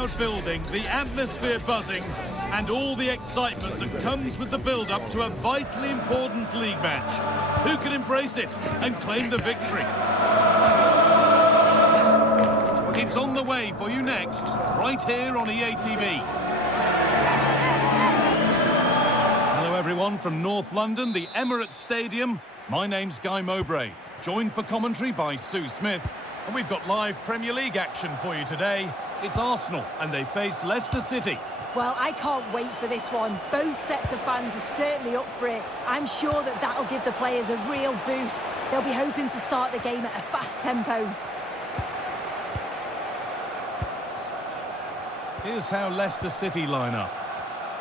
crowd building, the atmosphere buzzing, and all the excitement that comes with the build-up to a vitally important league match. Who can embrace it and claim the victory? It's on the way for you next, right here on EA TV. Hello everyone from North London, the Emirates Stadium. My name's Guy Mowbray, joined for commentary by Sue Smith. And we've got live Premier League action for you today. It's Arsenal and they face Leicester City. Well, I can't wait for this one. Both sets of fans are certainly up for it. I'm sure that that'll give the players a real boost. They'll be hoping to start the game at a fast tempo. Here's how Leicester City line up.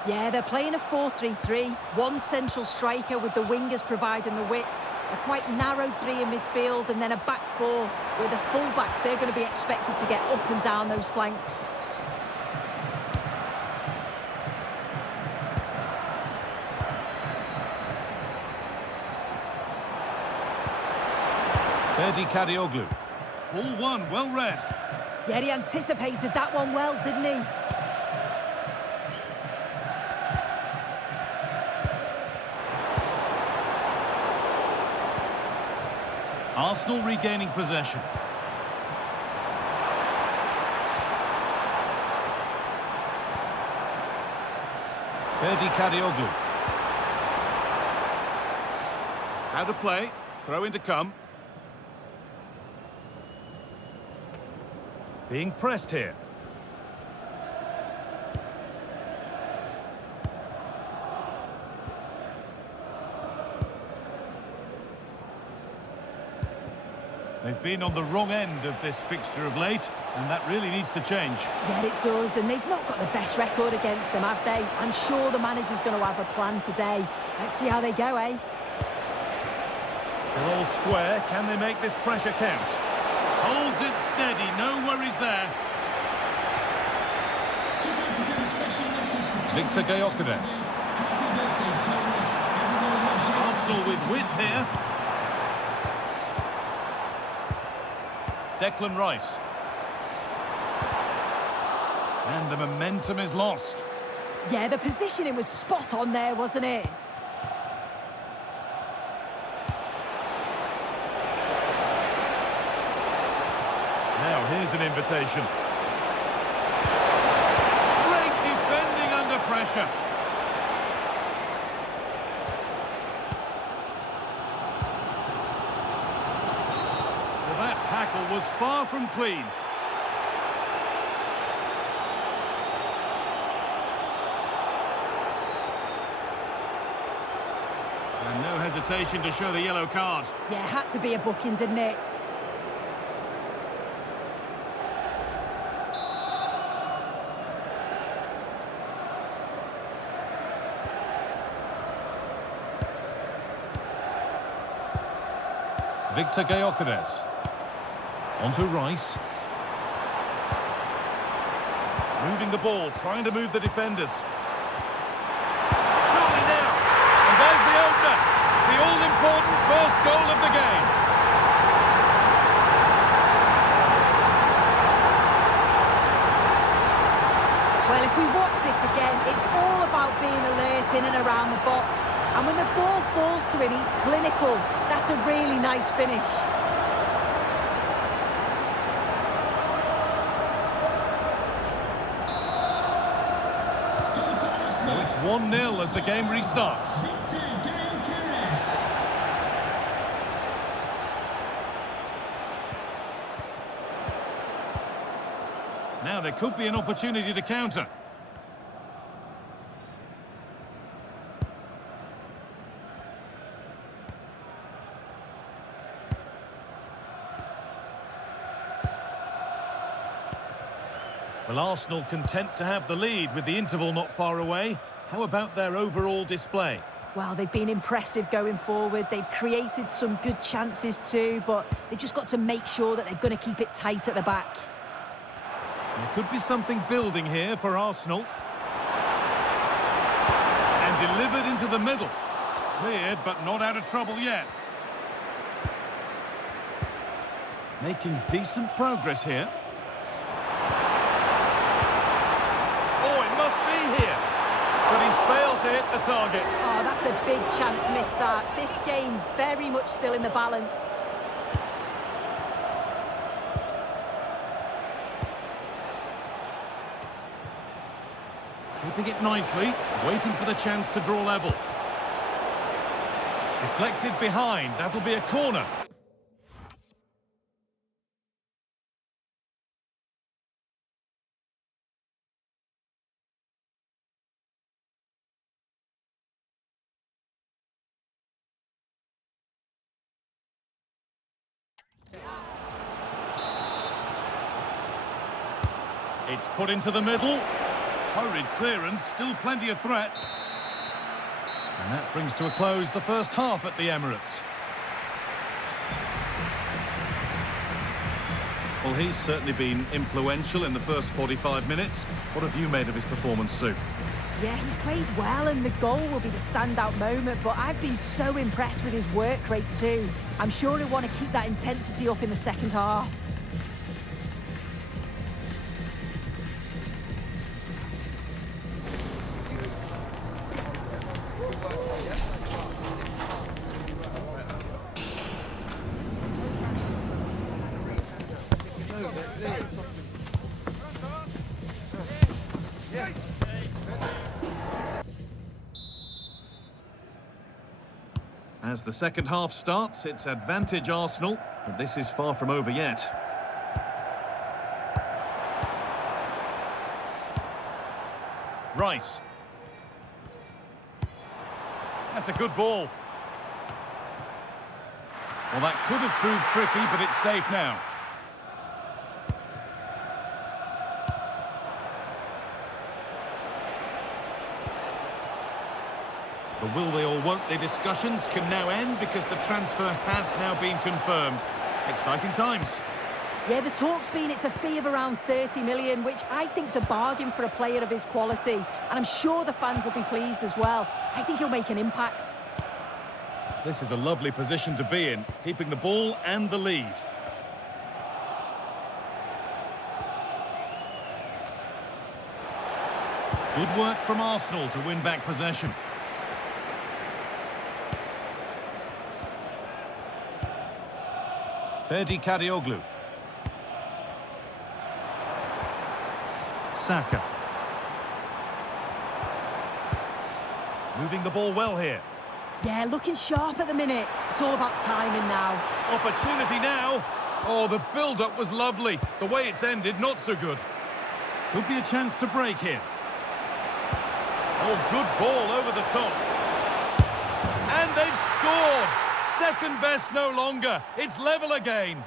Yeah, they're playing a 4-3-3. One central striker with the wingers providing the width. A quite narrow three in midfield and then a back four where the full-backs, they're going to be expected to get up and down those flanks. Ferdi Kadioglu. Ball one, well read. Yeah, he anticipated that one well, didn't he? Arsenal regaining possession. Ferdi Kadioglu. Out of play, throw in to come. Being pressed here. They've been on the wrong end of this fixture of late, and that really needs to change. Yeah, it does, and they've not got the best record against them, have they? I'm sure the manager's going to have a plan today. Let's see how they go, eh? Still all square. Can they make this pressure count? Holds it steady, no worries there. Victor Gyökeres. Arsenal with width here. Declan Rice. And the momentum is lost. Yeah, the positioning was spot on there, wasn't it? Now, here's an invitation. Great defending under pressure. That tackle was far from clean. And no hesitation to show the yellow card. Yeah, had to be a booking, didn't it? Victor Gyökeres. Onto Rice. Moving the ball, trying to move the defenders. Surely now. And there's the opener. The all-important first goal of the game. Well, if we watch this again, it's all about being alert in and around the box. And when the ball falls to him, he's clinical. That's a really nice finish. So it's 1-0 as the game restarts. Now there could be an opportunity to counter. Well, Arsenal content to have the lead with the interval not far away. How about their overall display? Well, they've been impressive going forward. They've created some good chances too, but they've just got to make sure that they're going to keep it tight at the back. There could be something building here for Arsenal. And delivered into the middle. Cleared, but not out of trouble yet. Making decent progress here. hit the target. Oh, that's a big chance missed that. This game very much still in the balance. Keeping it nicely, waiting for the chance to draw level. Deflected behind, that'll be a corner. It's put into the middle. Hurried clearance, still plenty of threat. And that brings to a close the first half at the Emirates. Well, he's certainly been influential in the first 45 minutes. What have you made of his performance, Sue? Yeah, he's played well and the goal will be the standout moment, but I've been so impressed with his work rate too. I'm sure he'll want to keep that intensity up in the second half. As the second half starts, it's advantage Arsenal, but this is far from over yet. Rice. That's a good ball. Well, that could have proved tricky, but it's safe now. The will they or won't they discussions can now end because the transfer has now been confirmed. Exciting times. Yeah, the talk's been it's a fee of around 30 million, which I think's a bargain for a player of his quality. And I'm sure the fans will be pleased as well. I think he'll make an impact. This is a lovely position to be in, keeping the ball and the lead. Good work from Arsenal to win back possession. Ferdi Kadioglu. Saka. Moving the ball well here. Yeah, looking sharp at the minute. It's all about timing now. Opportunity now. Oh, the build-up was lovely. The way it's ended, not so good. Could be a chance to break here. Oh, good ball over the top. And they've scored! Second best no longer. It's level again.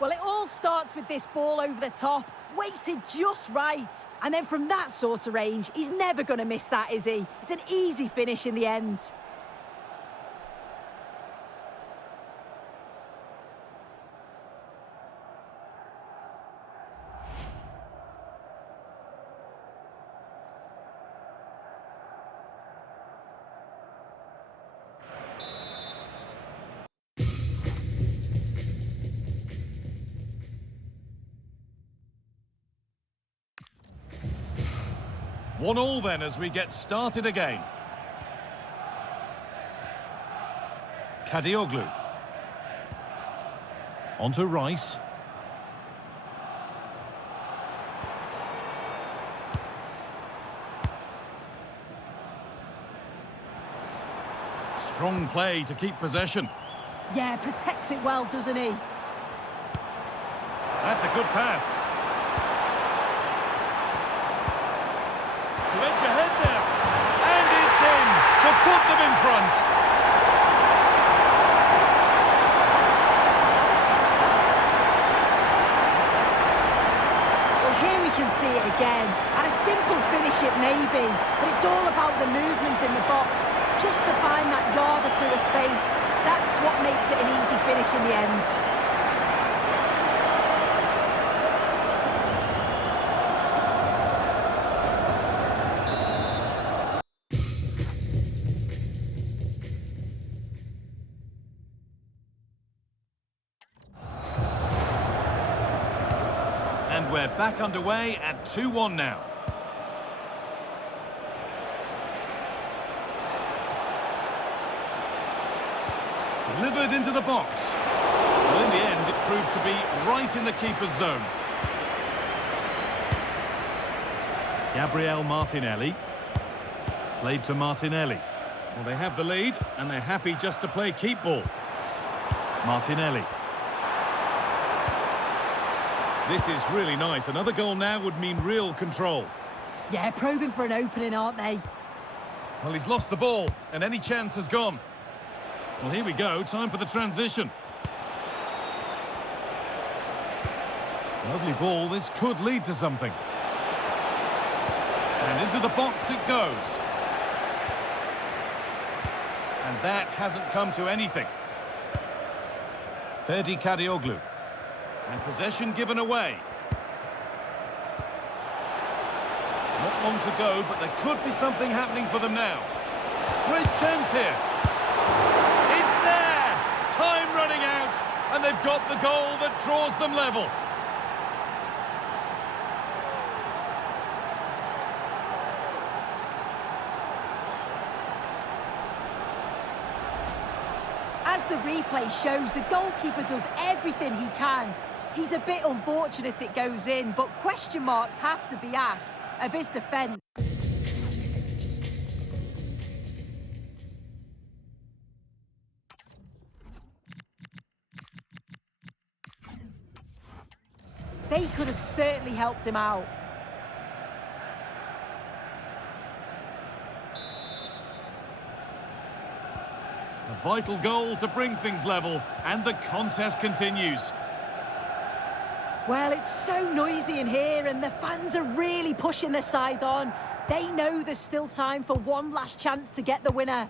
Well, it all starts with this ball over the top, weighted just right. And then from that sort of range, he's never going to miss that, is he? It's an easy finish in the end. One all then as we get started again. Kadioglu. Onto Rice. Strong play to keep possession. Yeah, protects it well, doesn't he? That's a good pass. To edge ahead there. And it's in to put them in front. Well, here we can see it again. And a simple finish it may be, but it's all about the movement in the box. Just to find that yard or two of space. That's what makes it an easy finish in the end. And we're back underway at 2-1 now. Delivered into the box. Well, in the end, it proved to be right in the keeper's zone. Gabriel Martinelli. Played to Martinelli. Well, they have the lead, and they're happy just to play keep ball. Martinelli. This is really nice. Another goal now would mean real control. Yeah, probing for an opening, aren't they? Well, he's lost the ball, and any chance has gone. Well, here we go. Time for the transition. Lovely ball. This could lead to something. And into the box it goes. And that hasn't come to anything. Ferdi Kadioglu. And possession given away. Not long to go, but there could be something happening for them now. Great chance here. It's there! Time running out, and they've got the goal that draws them level. As the replay shows, the goalkeeper does everything he can. He's a bit unfortunate it goes in, but question marks have to be asked of his defence. They could have certainly helped him out. A vital goal to bring things level, and the contest continues. Well, it's so noisy in here, and the fans are really pushing their side on. They know there's still time for one last chance to get the winner.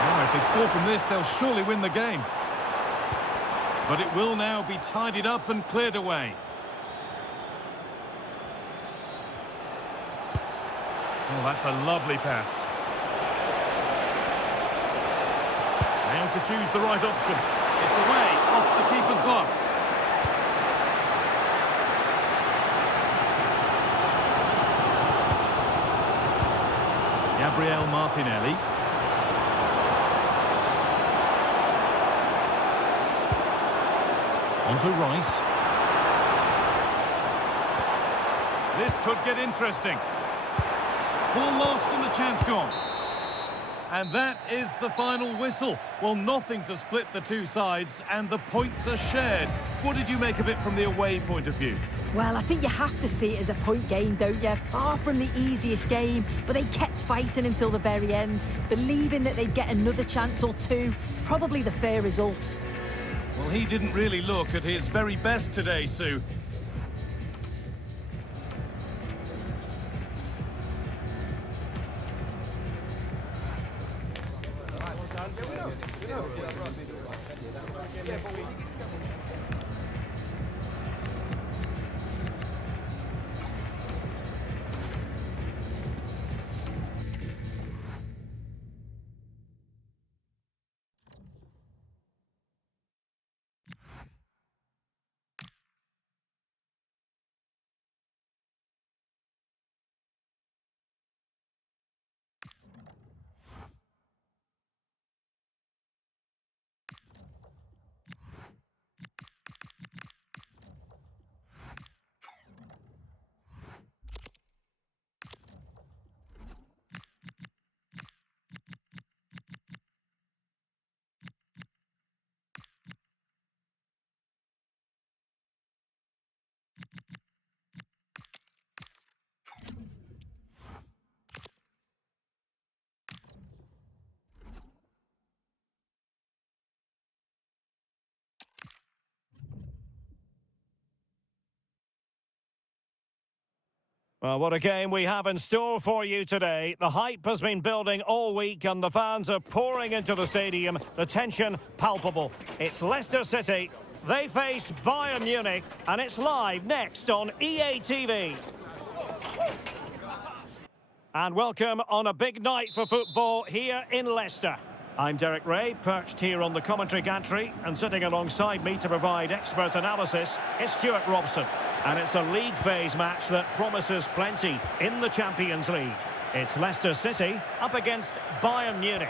Now, if they score from this, they'll surely win the game. But it will now be tidied up and cleared away. Oh, that's a lovely pass. Now to choose the right option. It's away, off the keeper's glove. Gabriel Martinelli. Onto Rice. This could get interesting. Ball lost and the chance gone. And that is the final whistle. Well, nothing to split the two sides, and the points are shared. What did you make of it from the away point of view? Well, I think you have to see it as a point game, don't you? Far from the easiest game, but they kept fighting until the very end, believing that they'd get another chance or two. Probably the fair result. Well, he didn't really look at his very best today, Sue. Well, what a game we have in store for you today. The hype has been building all week and the fans are pouring into the stadium. The tension palpable. It's Leicester City. They face Bayern Munich, and it's live next on EA TV. And welcome on a big night for football here in Leicester. I'm Derek Ray, perched here on the commentary gantry, and sitting alongside me to provide expert analysis is Stuart Robson. And it's a league phase match that promises plenty in the Champions League. It's Leicester City up against Bayern Munich.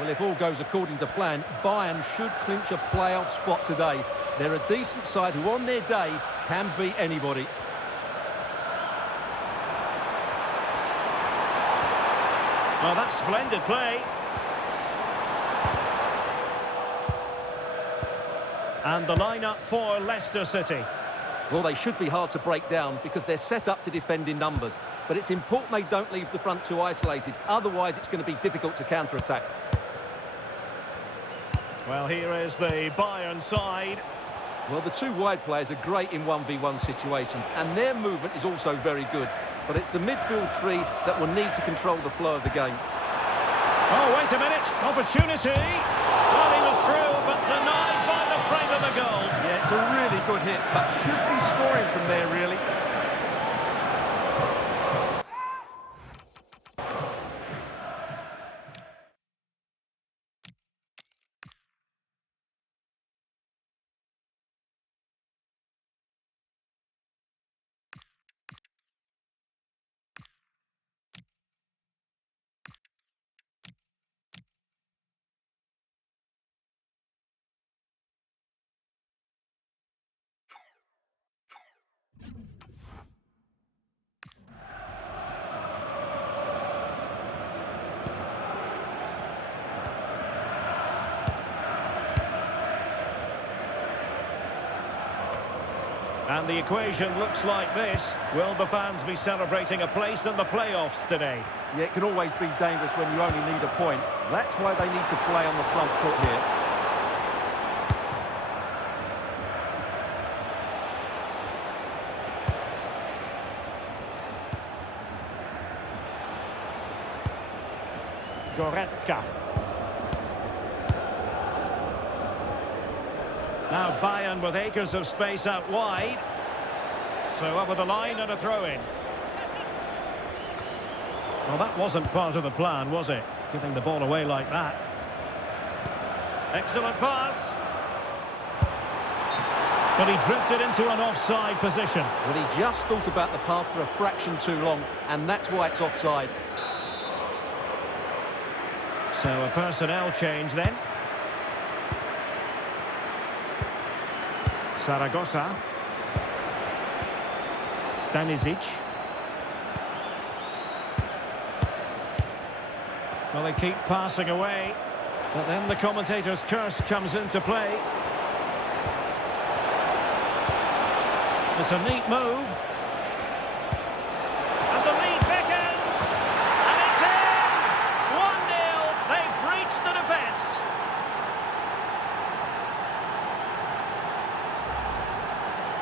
Well, if all goes according to plan, Bayern should clinch a playoff spot today. They're a decent side who on their day can beat anybody. Well, that's splendid play. And the lineup for Leicester City. Well, they should be hard to break down because they're set up to defend in numbers. But it's important they don't leave the front too isolated. Otherwise, it's going to be difficult to counter-attack. Well, here is the Bayern side. Well, the two wide players are great in 1v1 situations, and their movement is also very good. But it's the midfield three that will need to control the flow of the game. Oh, wait a minute. Opportunity. Well, he was through, but denied by the frame of the goal. Yeah, it's a really good hit, but should be scoring from there, really. And the equation looks like this. Will the fans be celebrating a place in the playoffs today? Yeah, it can always be dangerous when you only need a point. That's why they need to play on the front foot here. Goretzka. Now Bayern with acres of space out wide. So over the line and a throw-in. Well, that wasn't part of the plan, was it? Giving the ball away like that. Excellent pass. But he drifted into an offside position. Well, he just thought about the pass for a fraction too long, and that's why it's offside. So a personnel change then. Zaragoza. Stanisic. Well, they keep passing away. But then the commentator's curse comes into play. It's a neat move. And the lead beckons. And it's in! 1-0. They've breached the defence.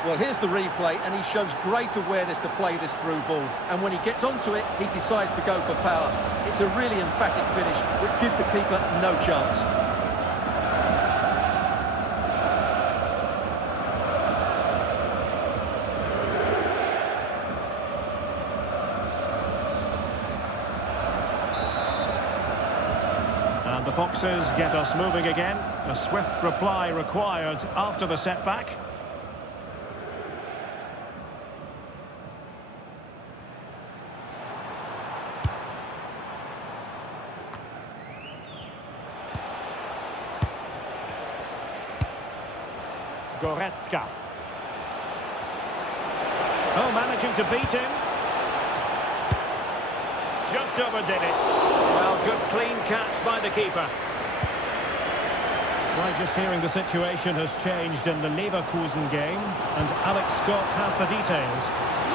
Well, here's the replay, and he shows great awareness to play this through ball. And when he gets onto it, he decides to go for power. It's a really emphatic finish, which gives the keeper no chance. And the Foxes get us moving again. A swift reply required after the setback. Goretzka. Oh, managing to beat him. Just overdid it. Well, good clean catch by the keeper. Well, just hearing the situation has changed in the Leverkusen game, and Alex Scott has the details.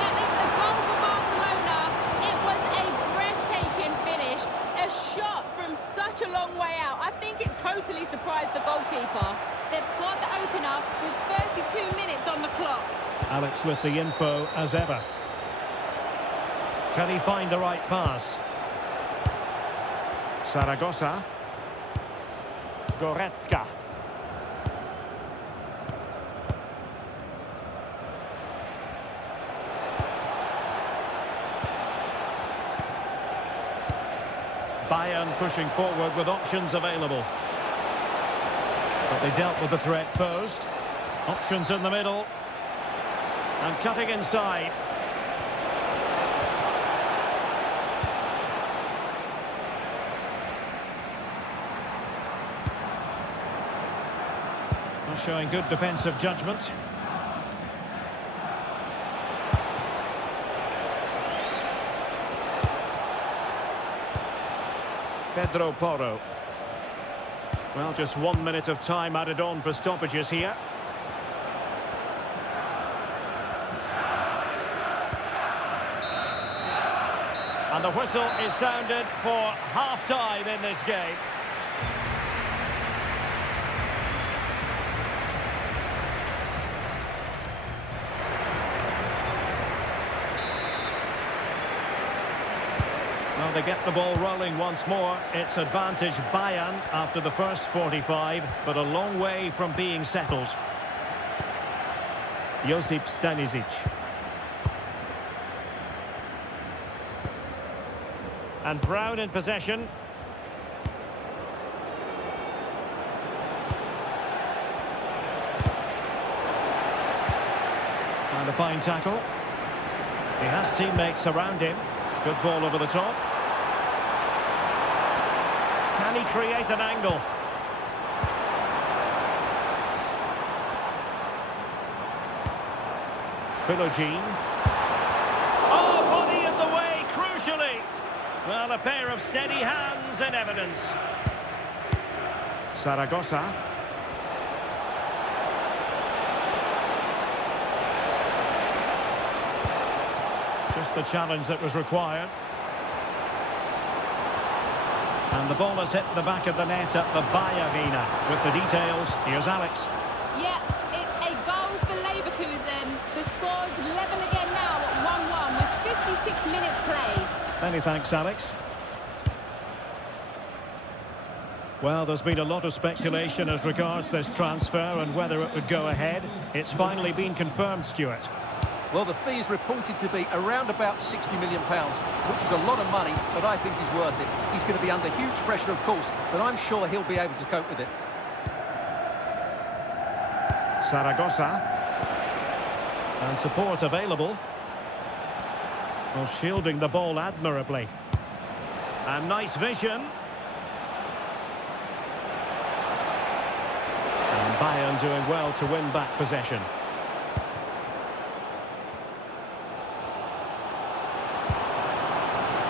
Yeah, it's a goal for Barcelona. It was a breathtaking finish. A shot from such a long way out. I think it totally surprised the goalkeeper. They've scored the opener with 32 minutes on the clock. Alex with the info as ever. Can he find the right pass? Zaragoza. Goretzka. Bayern pushing forward with options available. But they dealt with the threat posed. Options in the middle. And cutting inside. showing good defensive judgment. Pedro Porro. Well, just 1 minute of time added on for stoppages here. And the whistle is sounded for half-time in this game. Well, they get the ball rolling once more. It's advantage Bayern after the first 45, but a long way from being settled. Josip And Brown in possession. And a fine tackle. He has teammates around him. Good ball over the top. Can he create an angle? Philogene. Oh, body in the way, crucially. Well, a pair of steady hands in evidence. Zaragoza. Just the challenge that was required. And the ball has hit the back of the net at the Bayern. With the details, here's Alex. Yeah, it's a goal for Leverkusen. The score's level again now at 1-1 with 56 minutes played. Many thanks, Alex. Well, there's been a lot of speculation as regards this transfer and whether it would go ahead. It's finally been confirmed, Stuart. Well, the fee is reported to be around about £60 million, which is a lot of money, but I think he's worth it. He's going to be under huge pressure, of course, but I'm sure he'll be able to cope with it. Zaragoza. And support available. Well, shielding the ball admirably. And nice vision. And Bayern doing well to win back possession.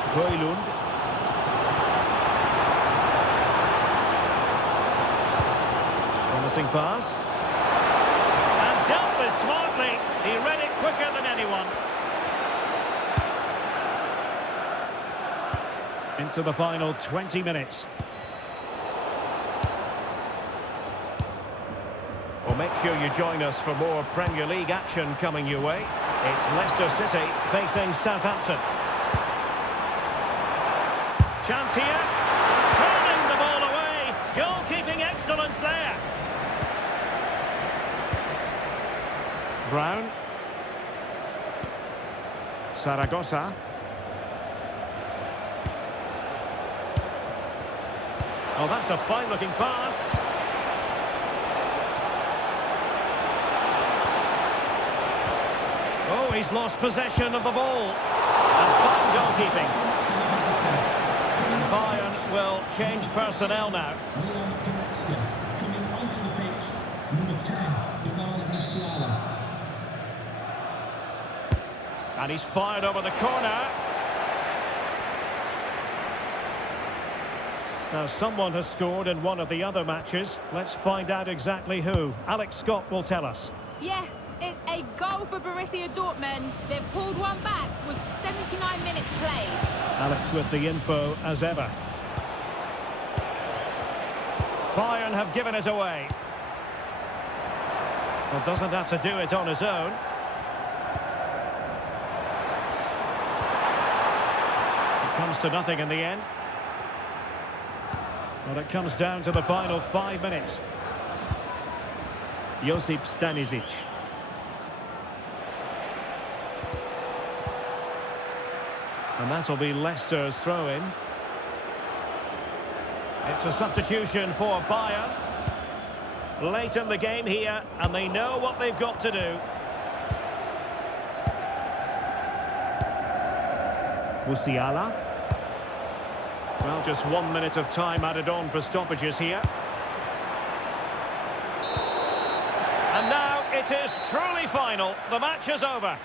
Højlund. Promising pass. And dealt with smartly. He read it quicker than anyone. Into the final 20 minutes. Well, make sure you join us for more Premier League action coming your way. It's Leicester City facing Southampton. Chance here, turning the ball away, goalkeeping excellence there. Brown. Zaragoza. Oh, that's a fine-looking pass. Oh, he's lost possession of the ball. And fine goalkeeping. Bayern will change personnel now. Coming onto the pitch, number 10, and he's fired over the corner. Now, someone has scored in one of the other matches. Let's find out exactly who. Alex Scott will tell us. Yes, it's a goal for Borussia Dortmund. They've pulled one back with 79 minutes played. Alex with the info as ever. Bayern have given us away. Well, doesn't have to do it on his own. It comes to nothing in the end. Well, it comes down to the final 5 minutes. Josip Stanisic. And that'll be Leicester's throw-in. It's a substitution for Bayern. Late in the game here, and they know what they've got to do. Musiala. Well, just 1 minute of time added on for stoppages here. It is truly final. The match is over.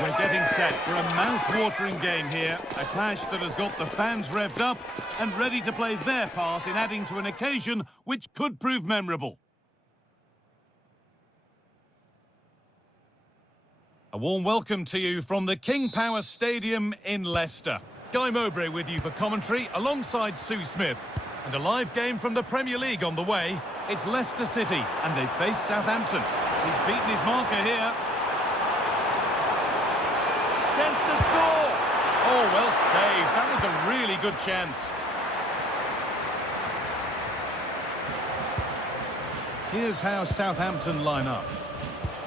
We're getting set for a mouth-watering game here. A clash that has got the fans revved up and ready to play their part in adding to an occasion which could prove memorable. A warm welcome to you from the King Power Stadium in Leicester. Guy Mowbray with you for commentary alongside Sue Smith. And a live game from the Premier League on the way. It's Leicester City and they face Southampton. He's beaten his marker here. Chance to score! Oh, well saved. That was a really good chance. Here's how Southampton line up.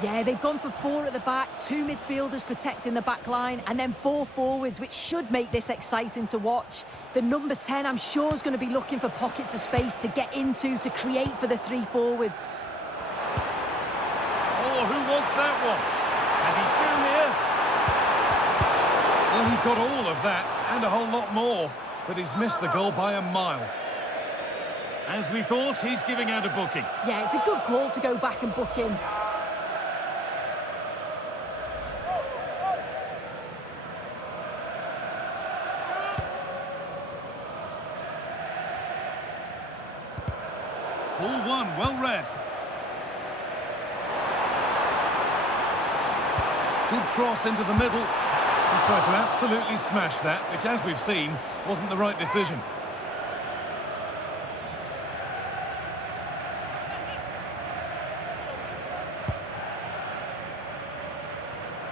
Yeah, they've gone for 4 at the back, 2 midfielders protecting the back line, and then 4 forwards, which should make this exciting to watch. The number 10, I'm sure, is going to be looking for pockets of space to get into, to create for the 3 forwards. Oh, who wants that one? And he's through here. Well, he got all of that, and a whole lot more, but he's missed the goal by a mile. As we thought, he's giving out a booking. Yeah, it's a good call to go back and book in. Ball one, well read. Good cross into the middle. He tried to absolutely smash that, which, as we've seen, wasn't the right decision.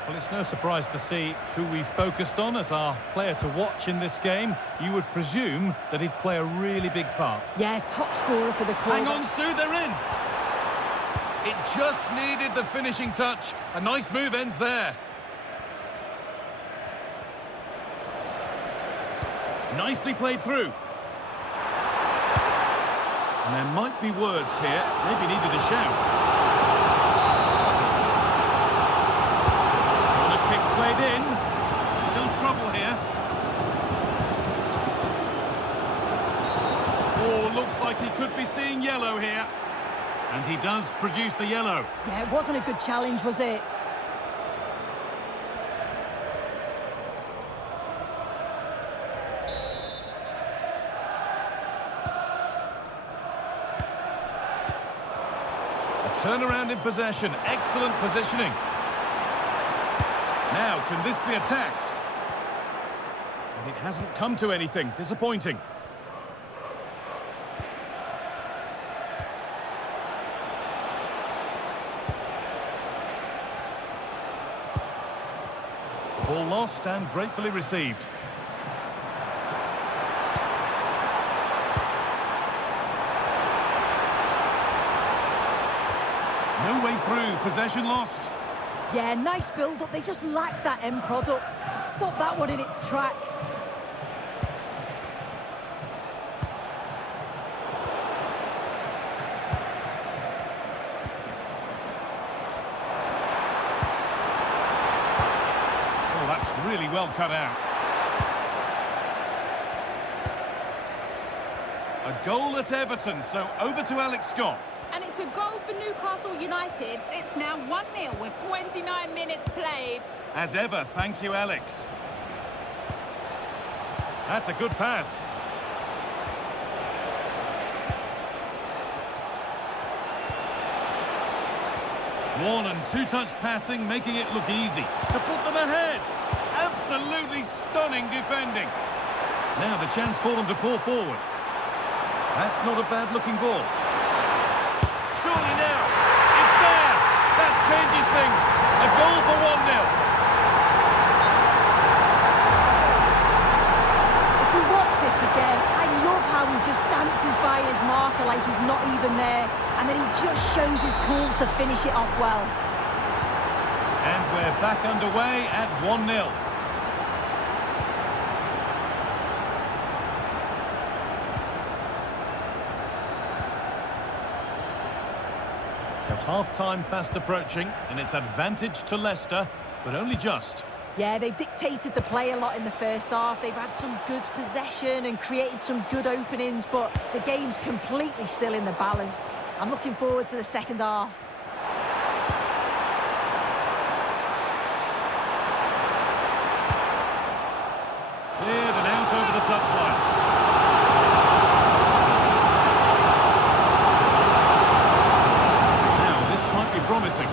Well, it's no surprise to see who we've focused on as our player to watch in this game. You would presume that he'd play a really big part. Yeah, top scorer for the club. Hang on, Sue, they're in! It just needed the finishing touch. A nice move ends there. Nicely played through. And there might be words here. Maybe needed a shout. Corner kick played in. Still trouble here. Oh, looks like he could be seeing yellow here. And he does produce the yellow. Yeah, it wasn't a good challenge, was it? Turnaround in possession, excellent positioning. Now, can this be attacked? And it hasn't come to anything. Disappointing. Ball lost and gratefully received. No way through, possession lost. Yeah, nice build-up. They just lack that end product. Stop that one in its tracks. Oh, that's really well cut out. A goal at Everton, so over to Alex Scott. And it's a goal for Newcastle United. It's now 1-0 with 29 minutes played. As ever, thank you, Alex. That's a good pass. One and two-touch passing, making it look easy. To put them ahead. Absolutely stunning defending. Now the chance for them to pour forward. That's not a bad-looking ball. Surely now. It's there. That changes things. A goal for 1-0. If we watch this again, I love how he just dances by his marker like he's not even there, and then he just shows his cool to finish it off well. And we're back underway at 1-0. So half-time fast approaching, and it's advantage to Leicester, but only just. Yeah, they've dictated the play a lot in the first half. They've had some good possession and created some good openings, but the game's completely still in the balance. I'm looking forward to the second half. Cleared and out over the touchline. Now, this might be promising.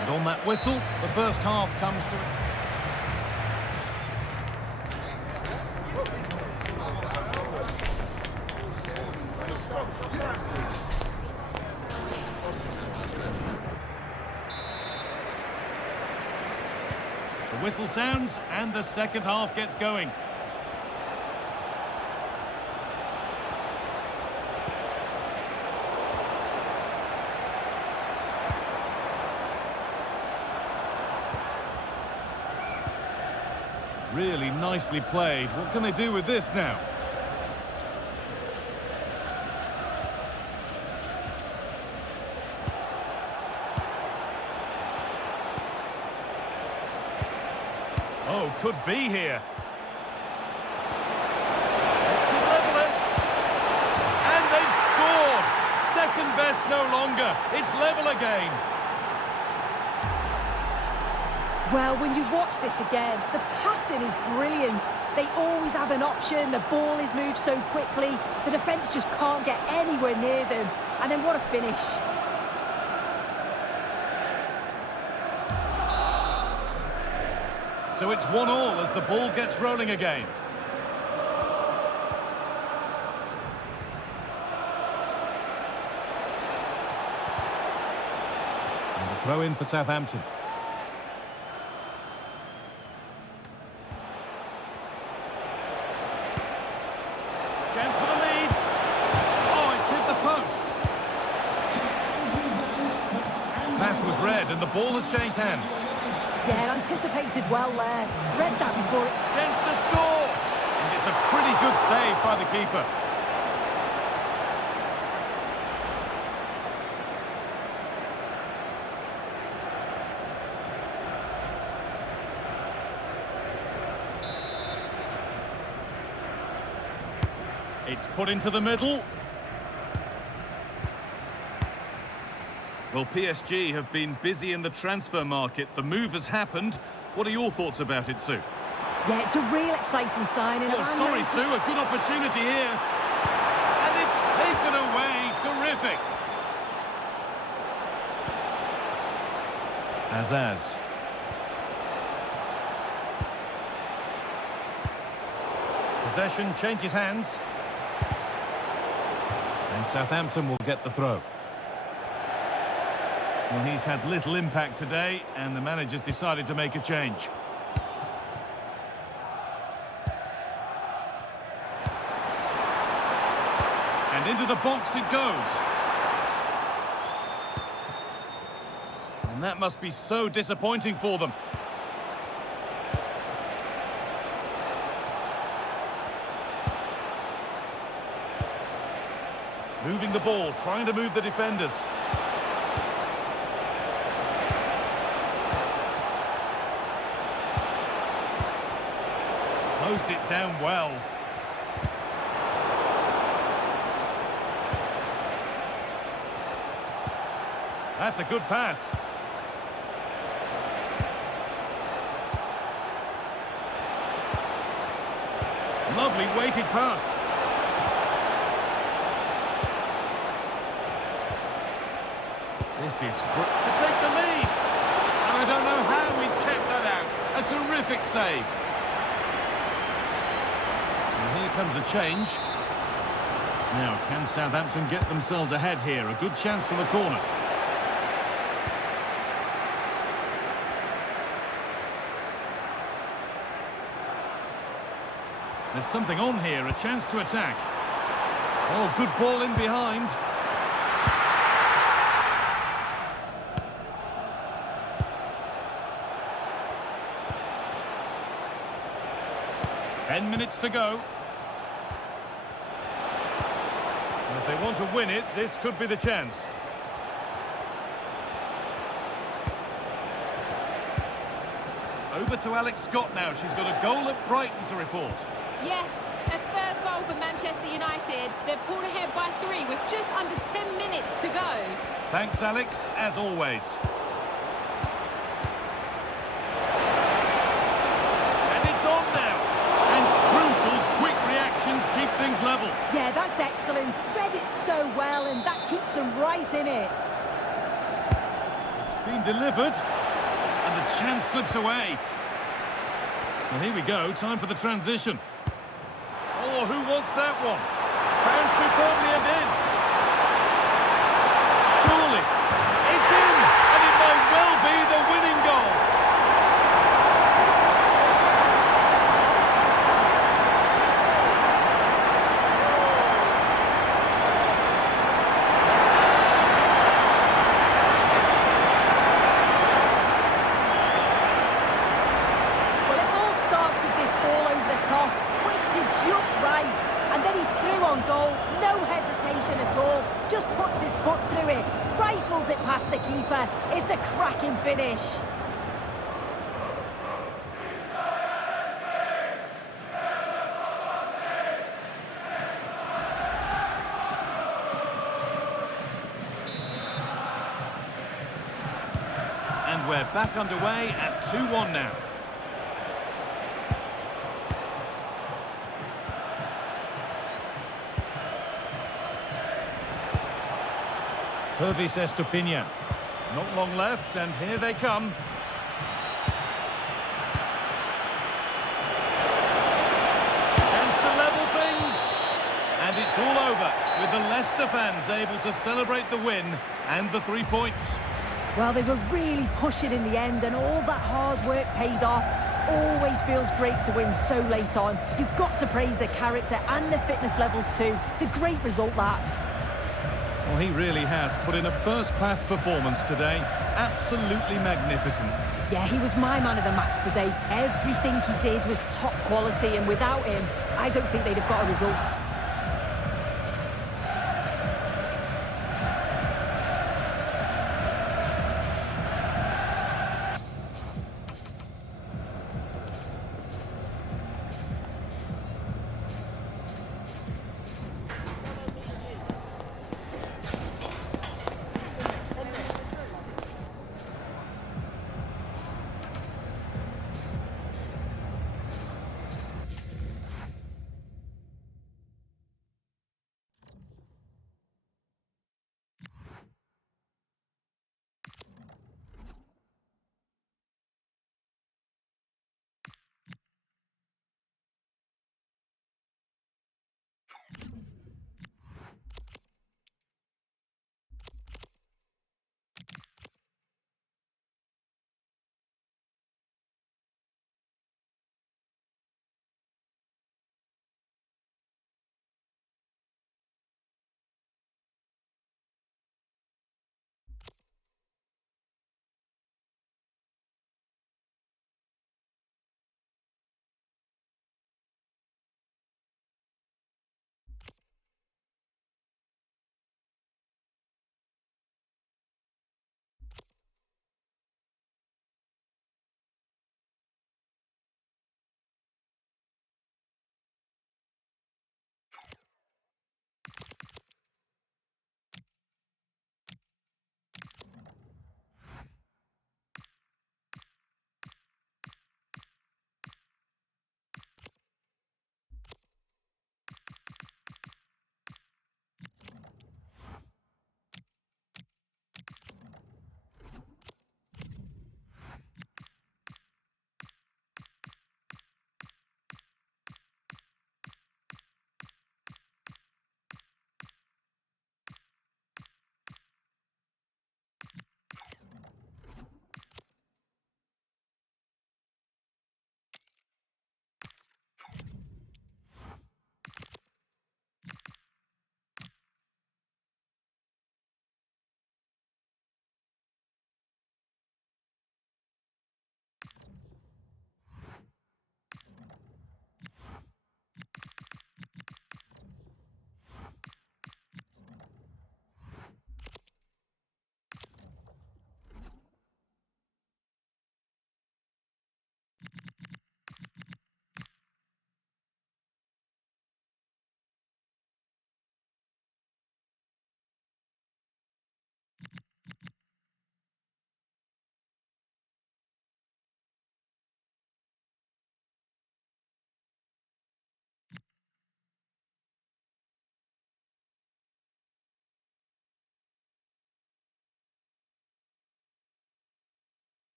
And on that whistle, the first half comes to an The whistle sounds and the second half gets going. Really nicely played. What can they do with this now? Oh, could be here. This could level it. And they've scored. Second best no longer. It's level again. Well, when you watch this again, the passing is brilliant. They always have an option. The ball is moved so quickly. The defence just can't get anywhere near them. And then what a finish. So it's 1-1 as the ball gets rolling again. And a throw in for Southampton. Chance for the lead. Oh, it's hit the post. Pass was read and the ball has changed hands. Yeah, anticipated well there. Read that before it... Chance to score. And it's a pretty good save by the keeper. It's put into the middle. Well, PSG have been busy in the transfer market. The move has happened. What are your thoughts about it, Sue? Yeah, it's a real exciting signing. Oh, sorry, Sue, a good opportunity here. And it's taken away. Terrific. Azaz. Possession changes hands. And Southampton will get the throw. Well, he's had little impact today, and the manager's decided to make a change. And into the box it goes. And that must be so disappointing for them. Moving the ball, trying to move the defenders. Closed it down well. That's a good pass. Lovely weighted pass. This is to take the lead. And I don't know how he's kept that out. A terrific save. And here comes a change. Now, can Southampton get themselves ahead here? A good chance for the corner. There's something on here, a chance to attack. Oh, good ball in behind. Ten minutes to go. And if they want to win it, this could be the chance. Over to Alex Scott now. She's got a goal at Brighton to report. Yes, a third goal for Manchester United. They've pulled ahead by 3 with just under 10 minutes to go. Thanks, Alex, as always. And it's on now. And crucial, quick reactions keep things level. Yeah, that's excellent. Read it so well, and that keeps them right in it. It's been delivered, and the chance slips away. Well, here we go, time for the transition. Oh, who wants that one? Found superbly and in. Surely, it's in, and it may well be the winning goal. Well, it all starts with this ball over the top, weighted just right, and then he's through on goal, no hesitation at all, just puts his foot through it, rifles it past the keeper. It's a cracking finish. And we're back underway at 2-1 now. Pervis Estupinian. Not long left, and here they come. Chance to level things. And it's all over, with the Leicester fans able to celebrate the win and the 3 points. Well, they were really pushing in the end, and all that hard work paid off. Always feels great to win so late on. You've got to praise their character and their fitness levels too. It's a great result, that. Well, he really has put in a first-class performance today. Absolutely magnificent. Yeah, he was my man of the match today. Everything he did was top quality, and without him, I don't think they'd have got a result.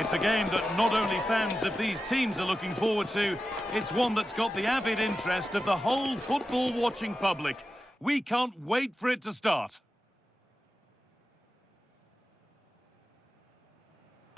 It's a game that not only fans of these teams are looking forward to, it's one that's got the avid interest of the whole football-watching public. We can't wait for it to start.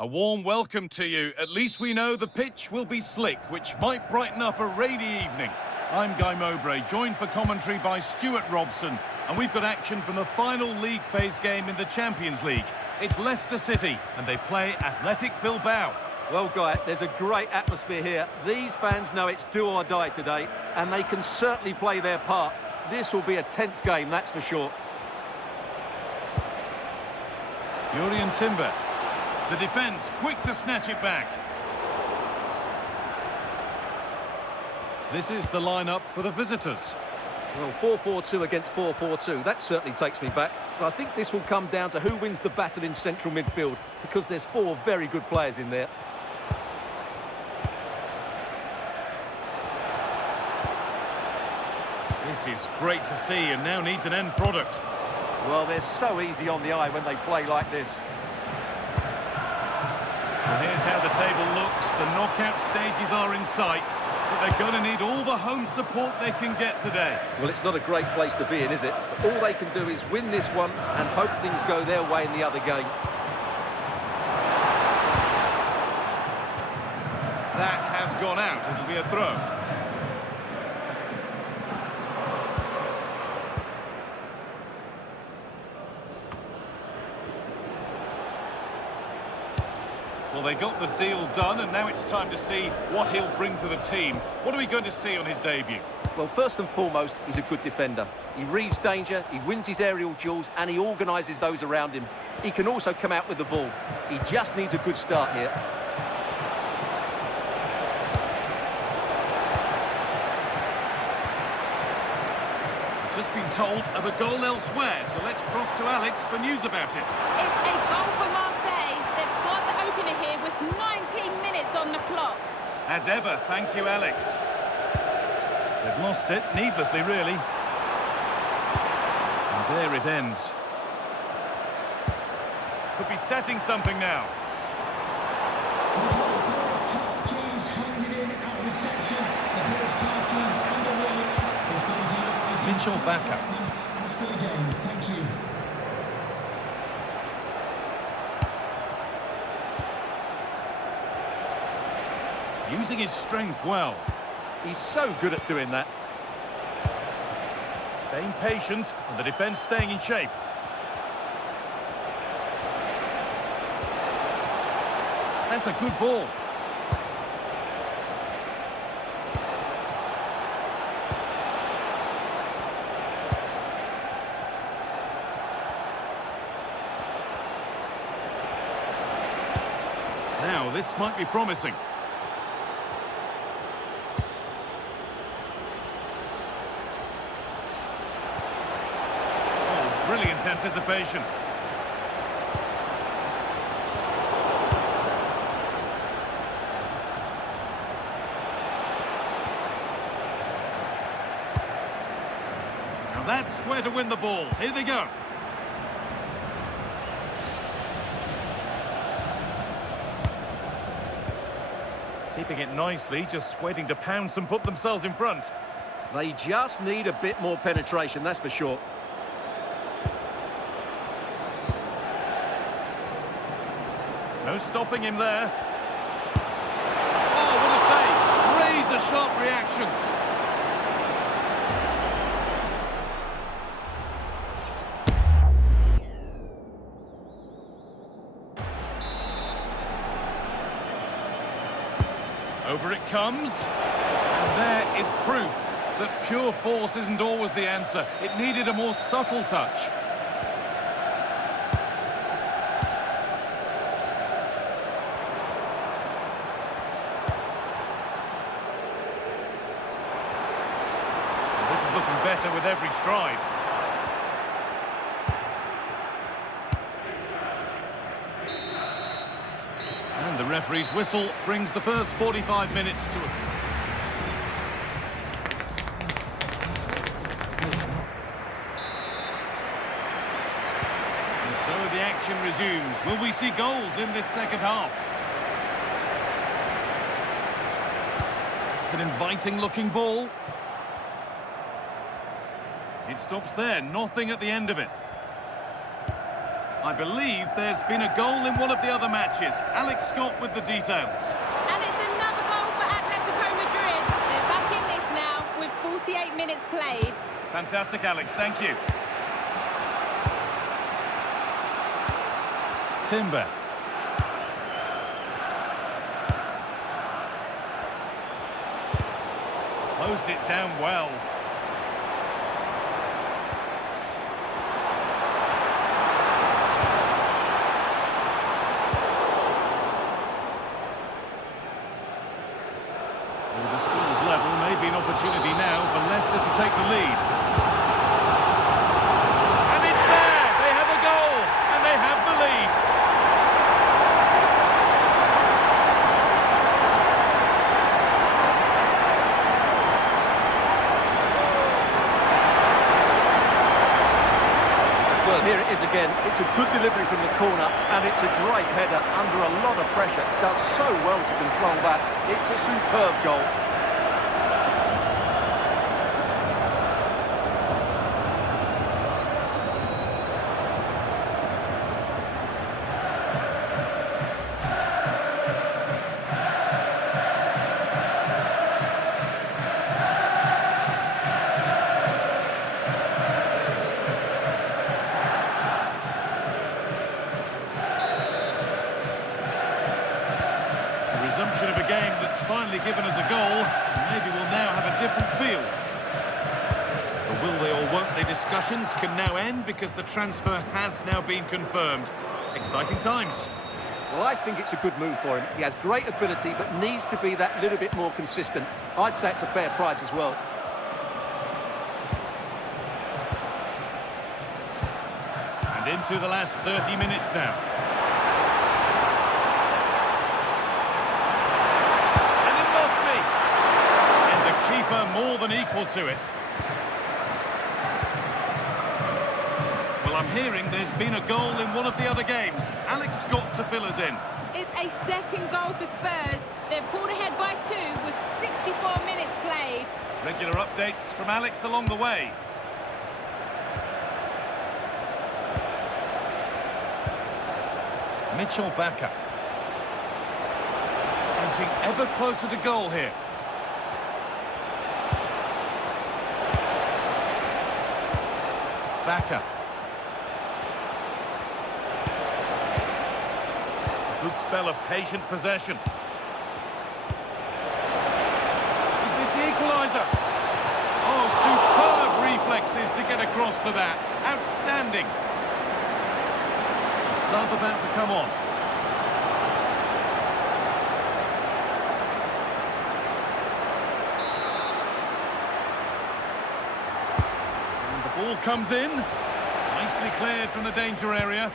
A warm welcome to you. At least we know the pitch will be slick, which might brighten up a rainy evening. I'm Guy Mowbray, joined for commentary by Stuart Robson, and we've got action from the final league phase game in the Champions League. It's Leicester City, and they play Athletic Bilbao. Well, Guy, there's a great atmosphere here. These fans know it's do or die today, and they can certainly play their part. This will be a tense game, that's for sure. Jurrien Timber. The defence quick to snatch it back. This is the lineup for the visitors. Well, 4-4-2 against 4-4-2, that certainly takes me back. But I think this will come down to who wins the battle in central midfield, because there's four very good players in there. This is great to see and now needs an end product. Well, they're so easy on the eye when they play like this. Well, here's how the table looks. The knockout stages are in sight, but they're going to need all the home support they can get today. Well, it's not a great place to be in, is it? But all they can do is win this one and hope things go their way in the other game. That has gone out. It'll be a throw. Well, they got the deal done, and now it's time to see what he'll bring to the team. What are we going to see on his debut? Well, first and foremost, he's a good defender. He reads danger, he wins his aerial duels, and he organises those around him. He can also come out with the ball. He just needs a good start here. I've just been told of a goal elsewhere, so let's cross to Alex for news about it. It's a goal for Marseille. They've scored the opener here with 19 minutes on the clock. As ever, thank you, Alex. They've lost it, needlessly, really. And there it ends. Could be setting something now. Both car keys handed in at reception. The both car keys and the wallet. If those are Mitchell Bakker. after the game. Thank you. Using his strength well. He's so good at doing that. Staying patient, and the defence staying in shape. That's a good ball. Now, this might be promising. Oh, brilliant anticipation. Now that's where to win the ball. Here they go. Keeping it nicely, just waiting to pounce and put themselves in front. They just need a bit more penetration, that's for sure. No stopping him there. Oh, what a save! Razor-sharp reactions. Over it comes. And there is proof that pure force isn't always the answer. It needed a more subtle touch. This is looking better with every stride. And the referee's whistle brings the first 45 minutes to a... And so the action resumes. Will we see goals in this second half? It's an inviting-looking ball. It stops there, nothing at the end of it. I believe there's been a goal in one of the other matches. Alex Scott with the details. And it's another goal for Atletico Madrid. They're back in this now with 48 minutes played. Fantastic, Alex, thank you. Timber. Closed it down well. Well, the score's level, maybe an opportunity now for Leicester to take the lead. And it's there! They have a goal, and they have the lead. Well, here it is again. It's a good delivery from the corner, and it's a great header under a lot of pressure. Does so well to control that. It's a superb goal. Resumption of a game that's finally given us a goal. Maybe we'll now have a different feel. The will they or won't they discussions can now end because the transfer has now been confirmed. Exciting times. Well, I think it's a good move for him. He has great ability, but needs to be that little bit more consistent. I'd say it's a fair price as well. And into the last 30 minutes now. And it must be. And the keeper more than equal to it. Well, I'm hearing there's been a goal in one of the other games. Alex Scott to fill us in. It's a second goal for Spurs. They've pulled ahead by 2 with 64 minutes played. Regular updates from Alex along the way. Mitchell Bakker. Edging ever closer to goal here. Bakker. Good spell of patient possession. Is this the equaliser? Oh, superb reflexes to get across to that. Outstanding. The sub about to come on. And the ball comes in. Nicely cleared from the danger area.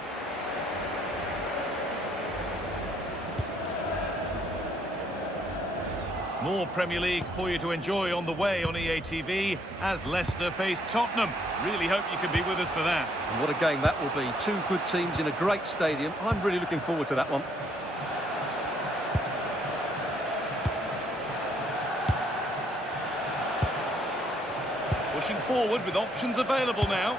More Premier League for you to enjoy on the way on EA TV as Leicester face Tottenham. Really hope you can be with us for that. And what a game that will be. Two good teams in a great stadium. I'm really looking forward to that one. Pushing forward with options available now.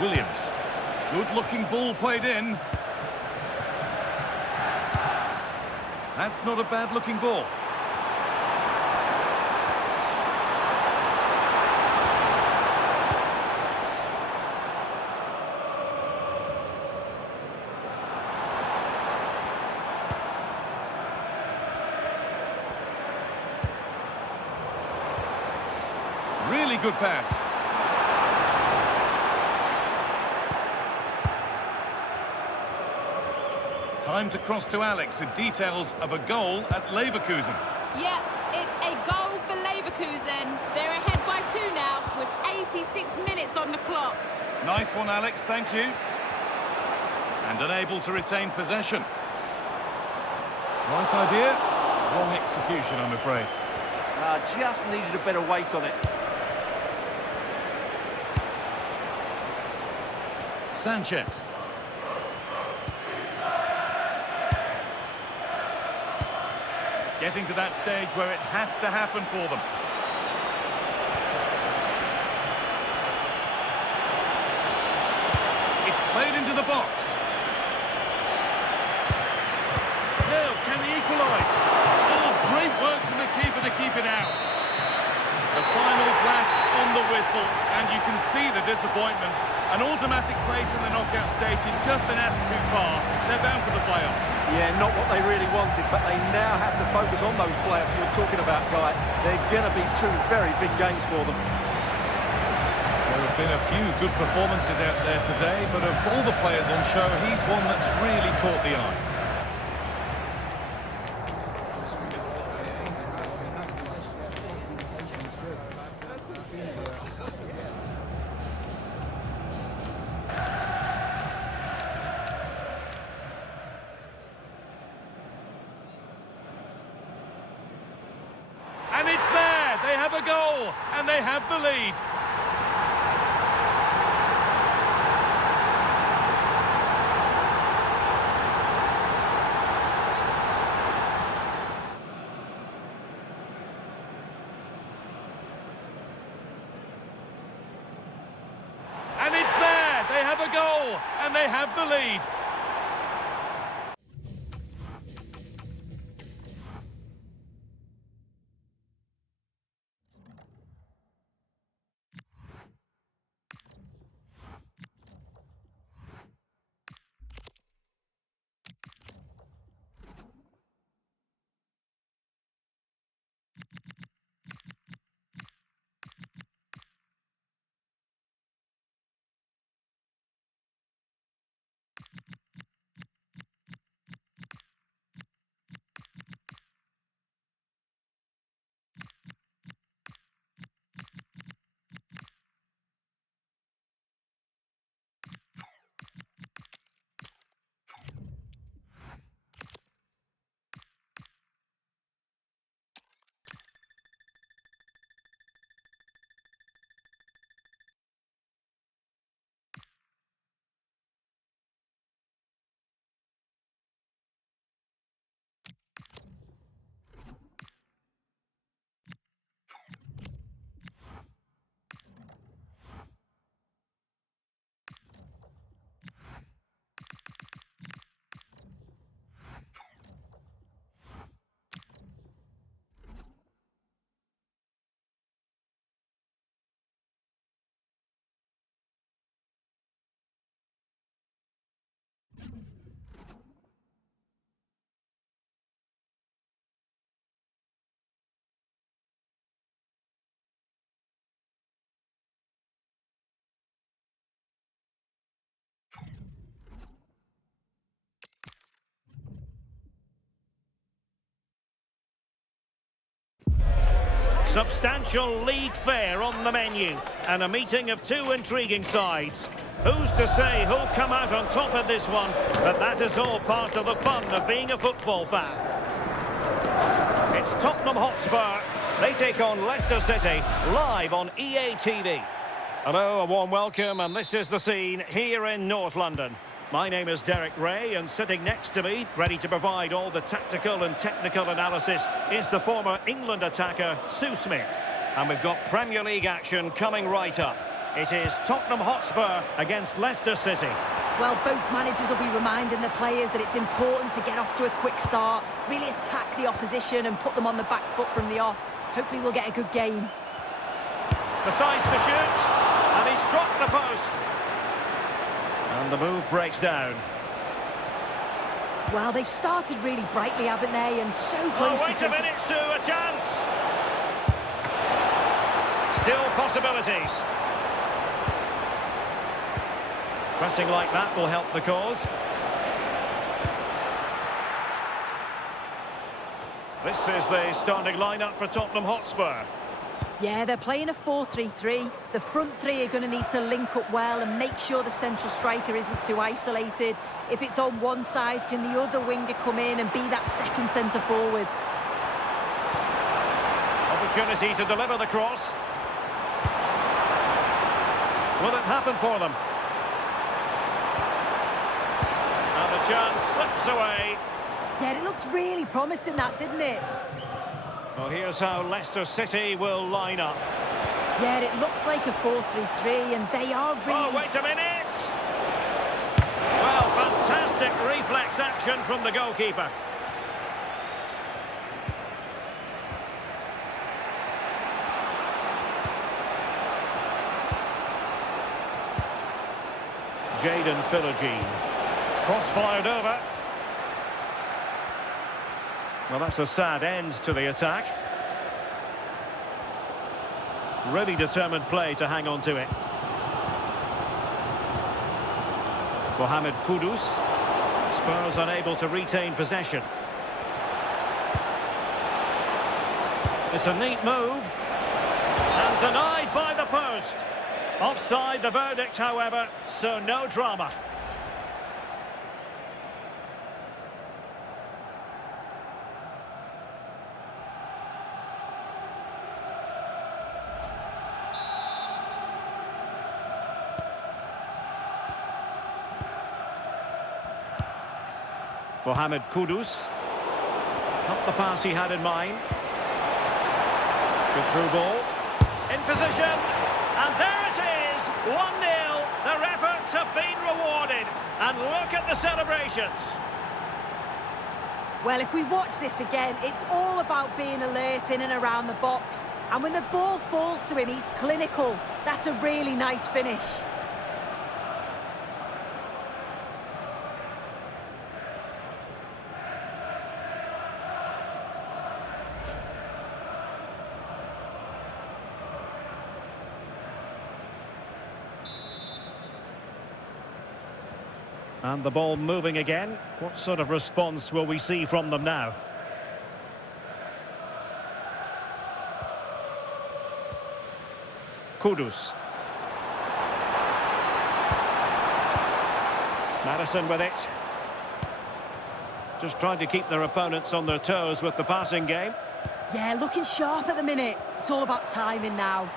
Williams. Good-looking ball played in. That's not a bad-looking ball. Really good pass. Time to cross to Alex with details of a goal at Leverkusen. Yeah, it's a goal for Leverkusen. They're ahead by 2 now with 86 minutes on the clock. Nice one, Alex, thank you. And unable to retain possession. Right idea, wrong execution, I'm afraid. Just needed a better weight on it. Sanchez. getting to that stage where it has to happen for them. It's played into the box. Now, can he equalise? Oh, great work from the keeper to keep it out. The final blast on the whistle, and you can see the disappointment. An automatic place in the knockout stage is just an ask too far. They're bound for the playoffs. Yeah, not what they really wanted, but they now have to focus on those playoffs you were talking about, Guy. They're going to be two very big games for them. There have been a few good performances out there today, but of all the players on show, he's one that's really caught the eye. And it's there! They have a goal, and they have the lead. And it's there! They have a goal, and they have the lead. Substantial league fare on the menu and a meeting of two intriguing sides. Who's to say who'll come out on top of this one? But that is all part of the fun of being a football fan. It's Tottenham Hotspur. They take on Leicester City live on EA TV. Hello, a warm welcome, and this is the scene here in North London. My name is Derek Ray, and sitting next to me, ready to provide all the tactical and technical analysis, is the former England attacker, Sue Smith. And we've got Premier League action coming right up. It is Tottenham Hotspur against Leicester City. Well, both managers will be reminding the players that it's important to get off to a quick start, really attack the opposition and put them on the back foot from the off. Hopefully we'll get a good game. Decides to shoot, and he struck the post. And the move breaks down. Well, they've started really brightly, haven't they? And so close Oh, wait a minute, Sue, a chance! Still possibilities. Pressing like that will help the cause. This is the starting lineup for Tottenham Hotspur. Yeah, they're playing a 4-3-3. The front three are going to need to link up well and make sure the central striker isn't too isolated. If it's on one side, can the other winger come in and be that second centre forward? Opportunity to deliver the cross. Will it happen for them? And the chance slips away. Yeah, it looked really promising, that, didn't it? Well, here's how Leicester City will line up. Yeah, it looks like a 4-3-3, and they are really... Oh, wait a minute! Well, fantastic reflex action from the goalkeeper. Jadon Philogene. Cross fired over. Well, that's a sad end to the attack. Really determined play to hang on to it. Mohamed Kudus. Spurs unable to retain possession. It's a neat move. And denied by the post. Offside the verdict, however, so no drama. Mohamed Kudus. Not the pass he had in mind. Good through ball. In position. And there it is. 1-0. Their efforts have been rewarded. And look at the celebrations. Well, if we watch this again, it's all about being alert in and around the box. And when the ball falls to him, he's clinical. That's a really nice finish. And the ball moving again. What sort of response will we see from them now? Kudus. Madison with it. Just trying to keep their opponents on their toes with the passing game. Yeah, looking sharp at the minute. It's all about timing now.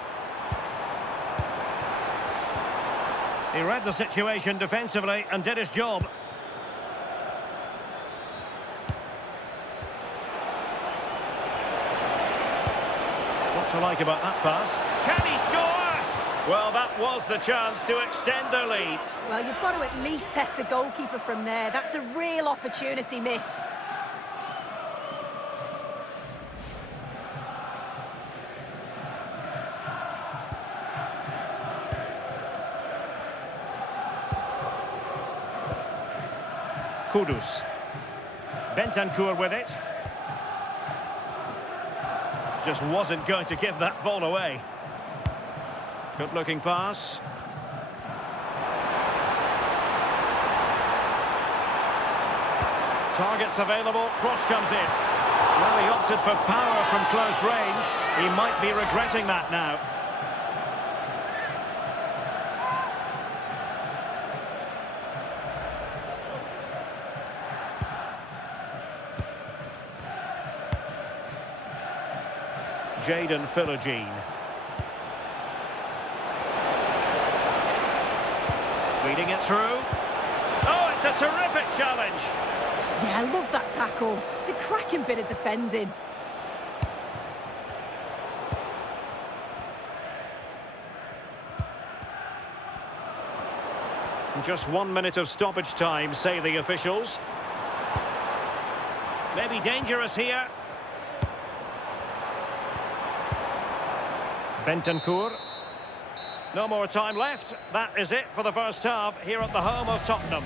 He read the situation defensively and did his job. What to like about that pass? Can he score? Well, that was the chance to extend their lead. Well, you've got to at least test the goalkeeper from there. That's a real opportunity missed. Kudus. Bentancur with it. Just wasn't going to give that ball away. Good looking pass. Targets available, cross comes in. Well, he opted for power from close range. He might be regretting that now. Jadon Philogene. Feeding it through. Oh, it's a terrific challenge. Yeah, I love that tackle. It's a cracking bit of defending. Just 1 minute of stoppage time, say the officials. Maybe dangerous here. Bentancur. No more time left. That is it for the first half here at the home of Tottenham.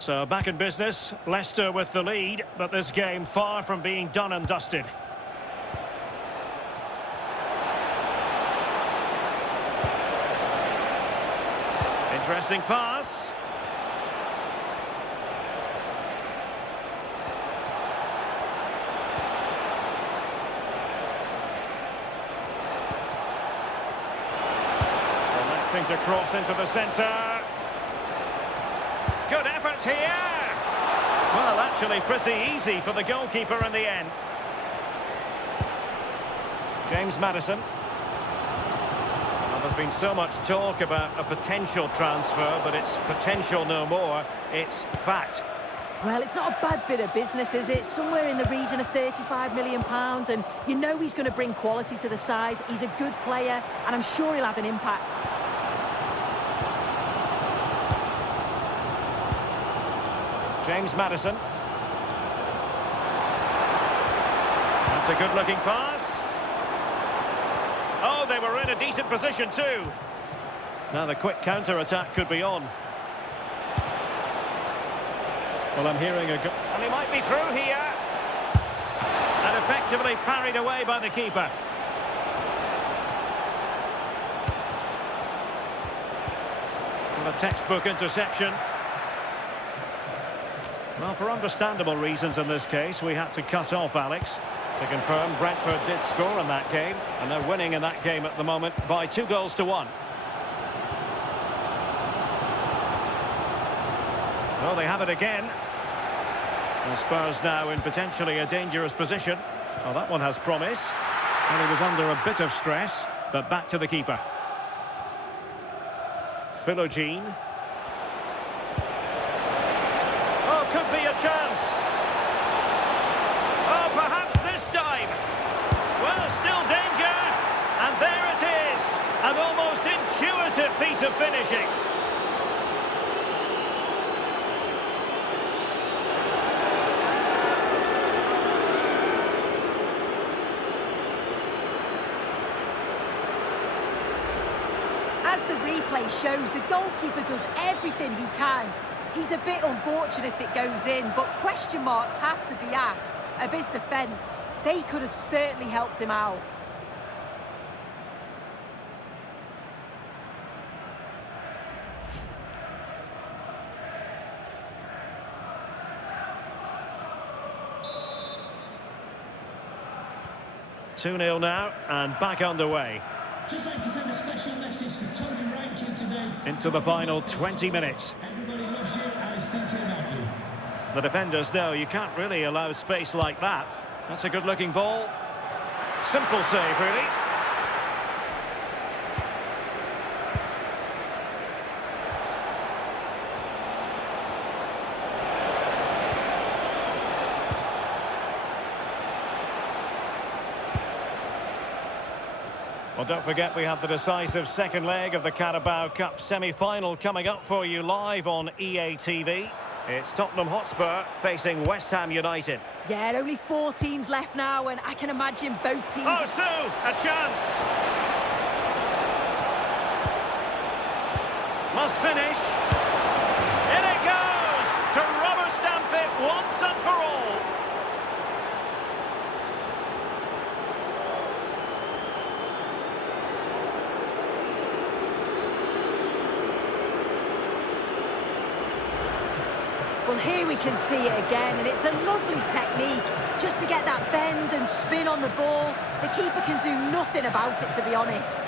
So back in business, Leicester with the lead, but this game far from being done and dusted. Interesting pass. Electing to cross into the centre. Good effort here. Well, actually pretty easy for the goalkeeper in the end. James Maddison. Well, there's been so much talk about a potential transfer, but it's potential no more. It's fact. Well, it's not a bad bit of business, is it? Somewhere in the region of £35 million, and you know he's going to bring quality to the side. He's a good player, and I'm sure he'll have an impact. James Maddison. That's a good-looking pass. Oh, they were in a decent position too. Now the quick counter-attack could be on. Well, I'm hearing a... And he might be through here. And effectively parried away by the keeper. Well, a textbook interception. Well, for understandable reasons in this case, we had to cut off Alex. To confirm, Brentford did score in that game, and they're winning in that game at the moment by 2-1. Well, they have it again. And Spurs now in potentially a dangerous position. Well, that one has promise. And he was under a bit of stress, but back to the keeper. Philogene. Oh, could be a chance. Oh, perhaps this time. Well, still danger. And there it is. An almost intuitive piece of finishing. As the replay shows, the goalkeeper does everything he can. He's a bit unfortunate it goes in, but question marks have to be asked of his defence. They could have certainly helped him out. Two-nil now, and back underway. Just like to send a special message to Tony Rankin today. Into the final 20 minutes. Everybody loves you and is thinking about you. The defenders know you can't really allow space like that. That's a good-looking ball. Simple save, really. Well, don't forget we have the decisive second leg of the Carabao Cup semi-final coming up for you live on EA TV. It's Tottenham Hotspur facing West Ham United. Yeah, only 4 teams left now, and I can imagine both teams... Oh, Sue, a chance! Must finish. In it goes! To rubber stamp it once and for all. Well, here we can see it again, and it's a lovely technique just to get that bend and spin on the ball. The keeper can do nothing about it, to be honest.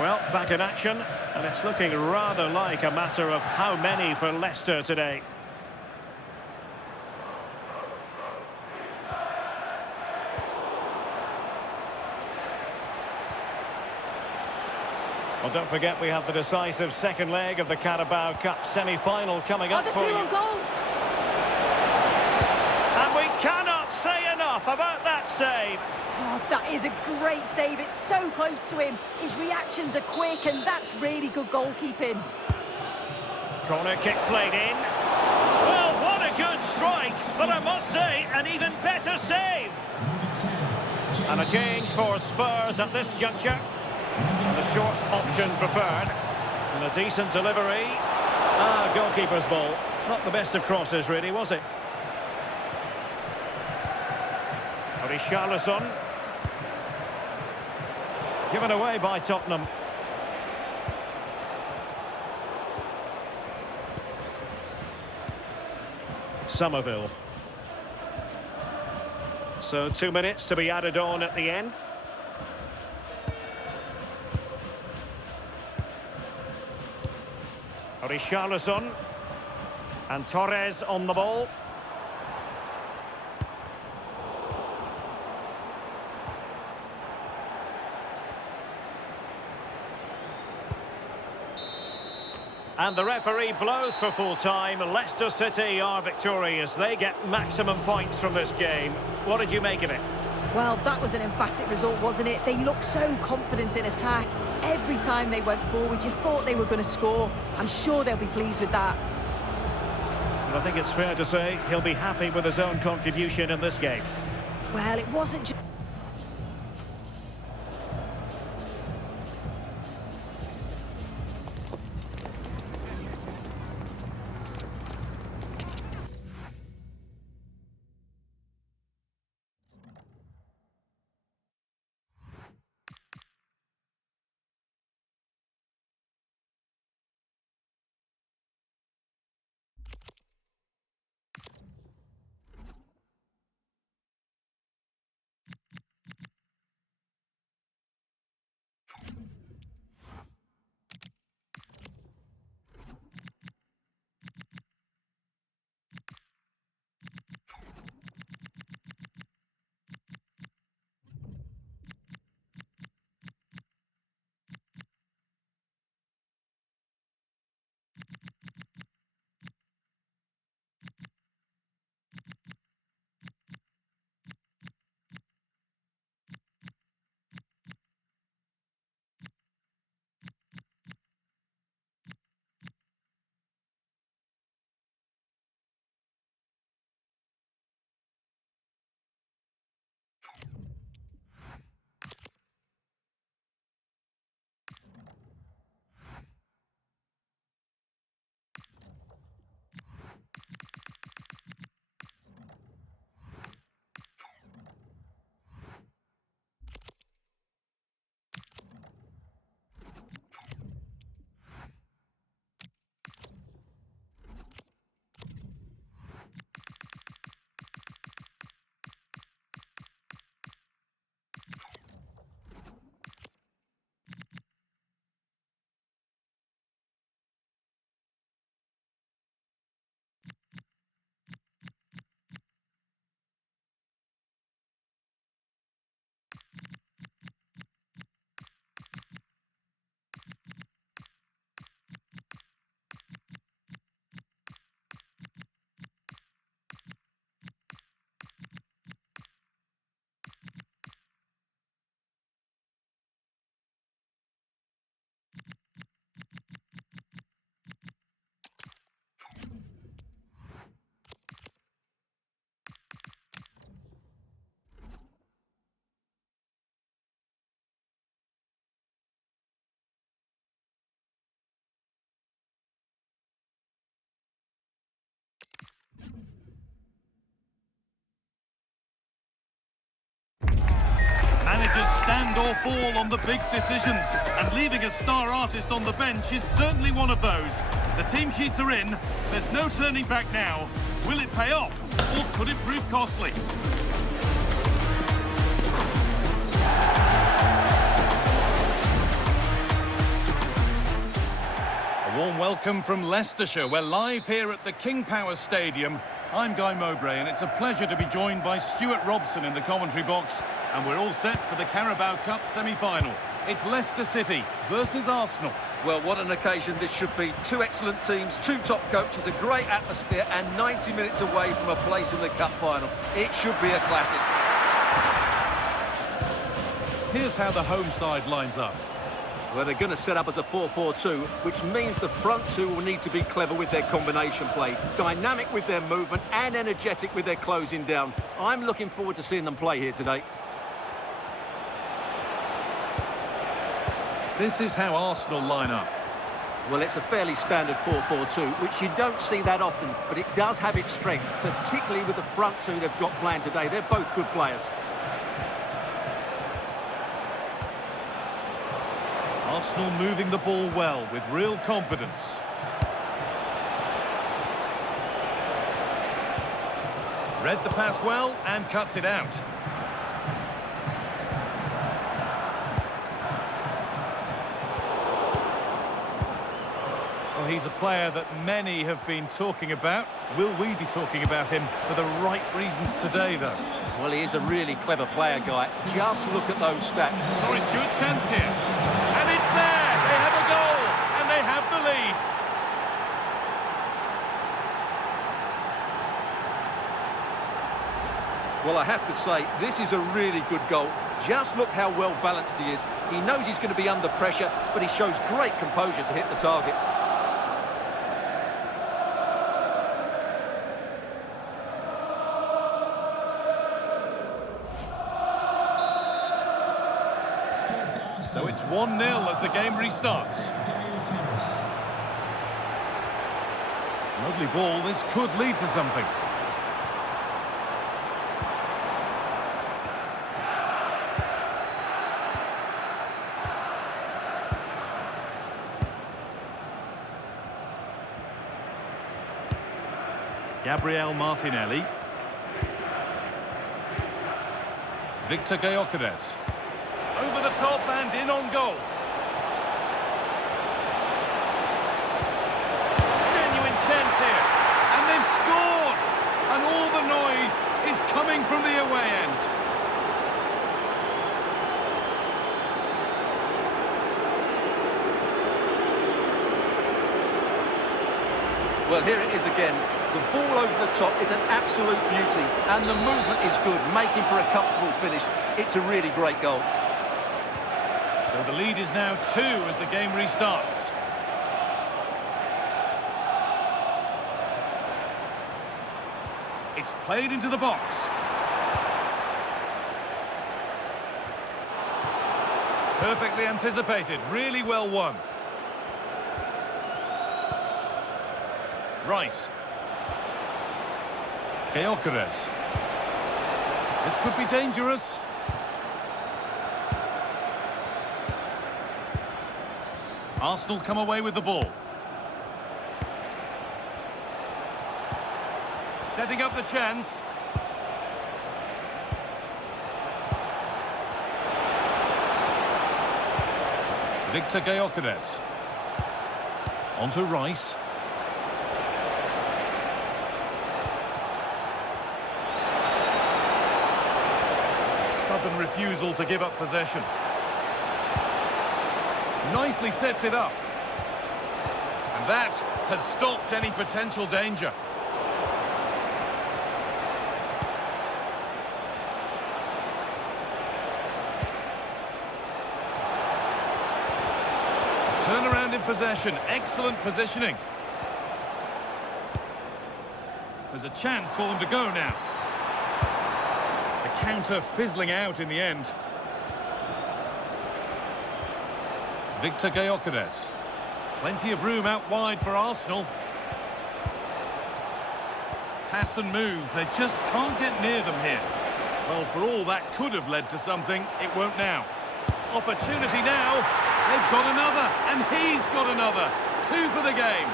Well, back in action, and it's looking rather like a matter of how many for Leicester today. Well, don't forget we have the decisive second leg of the Carabao Cup semi-final coming up for you. On goal. And we cannot say enough about that save. Oh, that is a great save. It's so close to him. His reactions are quick, and that's really good goalkeeping. Corner kick played in. Well, what a good strike, but I must say, an even better save. And a change for Spurs at this juncture. The short option preferred. And a decent delivery. Goalkeeper's ball. Not the best of crosses, really, was it? Richarlison. Given away by Tottenham. Somerville. So 2 minutes to be added on at the end. Richarlison. And Torres on the ball. And the referee blows for full time. Leicester City are victorious. They get maximum points from this game. What did you make of it? Well, that was an emphatic result, wasn't it? They looked so confident in attack. Every time they went forward, you thought they were going to score. I'm sure they'll be pleased with that. Well, I think it's fair to say he'll be happy with his own contribution in this game. Well, it wasn't just... Managers stand or fall on the big decisions, and leaving a star artist on the bench is certainly one of those. The team sheets are in, there's no turning back now. Will it pay off, or could it prove costly? A warm welcome from Leicestershire. We're live here at the King Power Stadium. I'm Guy Mowbray, and it's a pleasure to be joined by Stuart Robson in the commentary box. And we're all set for the Carabao Cup semi-final. It's Leicester City versus Arsenal. Well, what an occasion this should be. Two excellent teams, two top coaches, a great atmosphere, and 90 minutes away from a place in the cup final. It should be a classic. Here's how the home side lines up. Well, they're going to set up as a 4-4-2, which means the front two will need to be clever with their combination play, dynamic with their movement, and energetic with their closing down. I'm looking forward to seeing them play here today. This is how Arsenal line up. Well, it's a fairly standard 4-4-2, which you don't see that often, but it does have its strength, particularly with the front two they've got playing today. They're both good players. Arsenal moving the ball well with real confidence. Read the pass well and cuts it out. Well, he's a player that many have been talking about. Will we be talking about him for the right reasons today, though? Well, he is a really clever player, Guy. Just look at those stats. Sorry, Stuart, chance here. And it's there! They have a goal, and they have the lead. Well, I have to say, this is a really good goal. Just look how well balanced he is. He knows he's going to be under pressure, but he shows great composure to hit the target. So it's 1-0 as the game restarts. Lovely ball. This could lead to something. Gabriel Martinelli. Victor Gyökeres. Over the top and in on goal. Genuine chance here. And they've scored! And all the noise is coming from the away end. Well, here it is again. The ball over the top is an absolute beauty, and the movement is good, making for a comfortable finish. It's a really great goal. So the lead is now 2 as the game restarts. It's played into the box. Perfectly anticipated, really well won. Rice. Gyökeres. This could be dangerous. Arsenal come away with the ball. Setting up the chance. Victor Gyökeres. Onto Rice. Stubborn refusal to give up possession. Nicely sets it up. And that has stopped any potential danger. Turnaround in possession. Excellent positioning. There's a chance for them to go now. The counter fizzling out in the end. Victor Gyökeres. Plenty of room out wide for Arsenal. Pass and move. They just can't get near them here. Well, for all that could have led to something, it won't now. Opportunity now. They've got another, and he's got another. 2 for the game.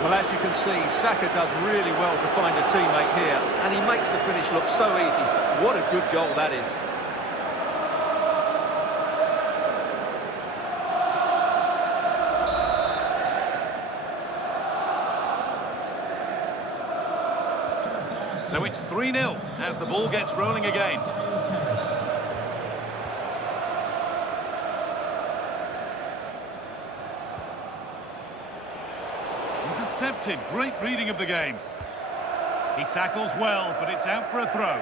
Well, as you can see, Saka does really well to find a teammate here, and he makes the finish look so easy. What a good goal that is. So it's 3-0 as the ball gets rolling again. Intercepted, great reading of the game. He tackles well, but it's out for a throw.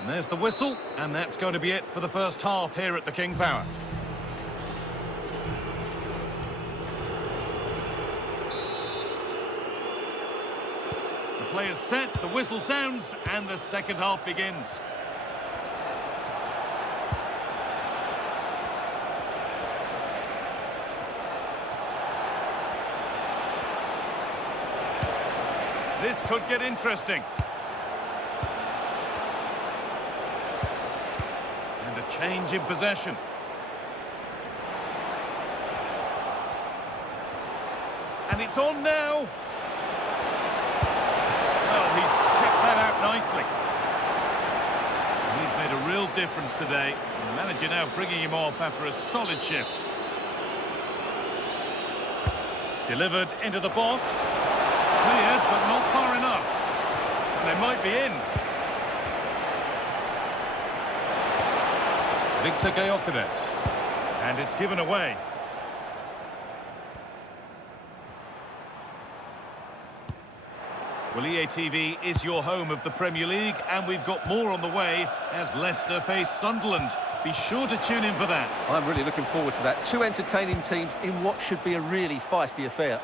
And there's the whistle, and that's going to be it for the first half here at the King Power. The players set, the whistle sounds, and the second half begins. This could get interesting. And a change in possession. And it's on now. Well, he's kept that out nicely. And he's made a real difference today. The manager now bringing him off after a solid shift. Delivered into the box. Cleared, but not far enough. And they might be in. Victor Gyökeres. And it's given away. Well, EA TV is your home of the Premier League, and we've got more on the way as Leicester face Sunderland. Be sure to tune in for that. I'm really looking forward to that. Two entertaining teams in what should be a really feisty affair.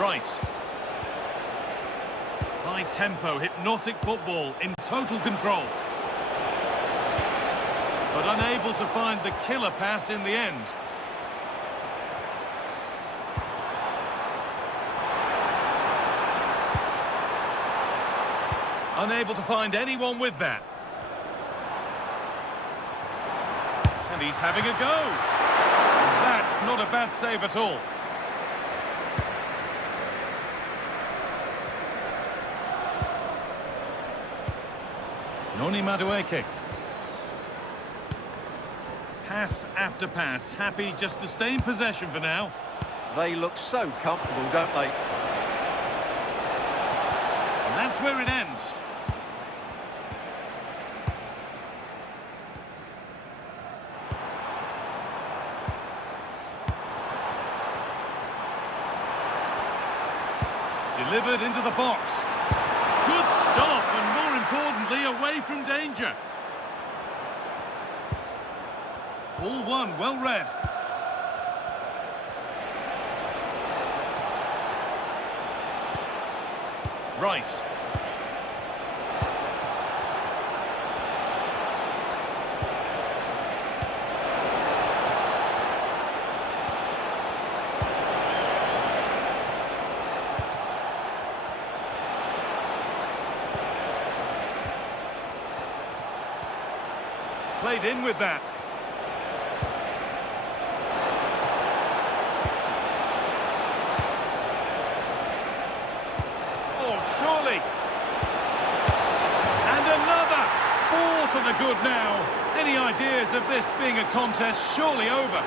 Rice. High tempo, hypnotic football in total control. But unable to find the killer pass in the end. Unable to find anyone with that. And he's having a go. That's not a bad save at all. Noni Madueke. Pass after pass, happy just to stay in possession for now. They look so comfortable, don't they? And that's where it ends. Delivered into the box. Good stop, and more importantly, away from danger. Ball one, well read. Rice. Played in with that. Oh, surely. And another. 4 to the good now. Any ideas of this being a contest surely over?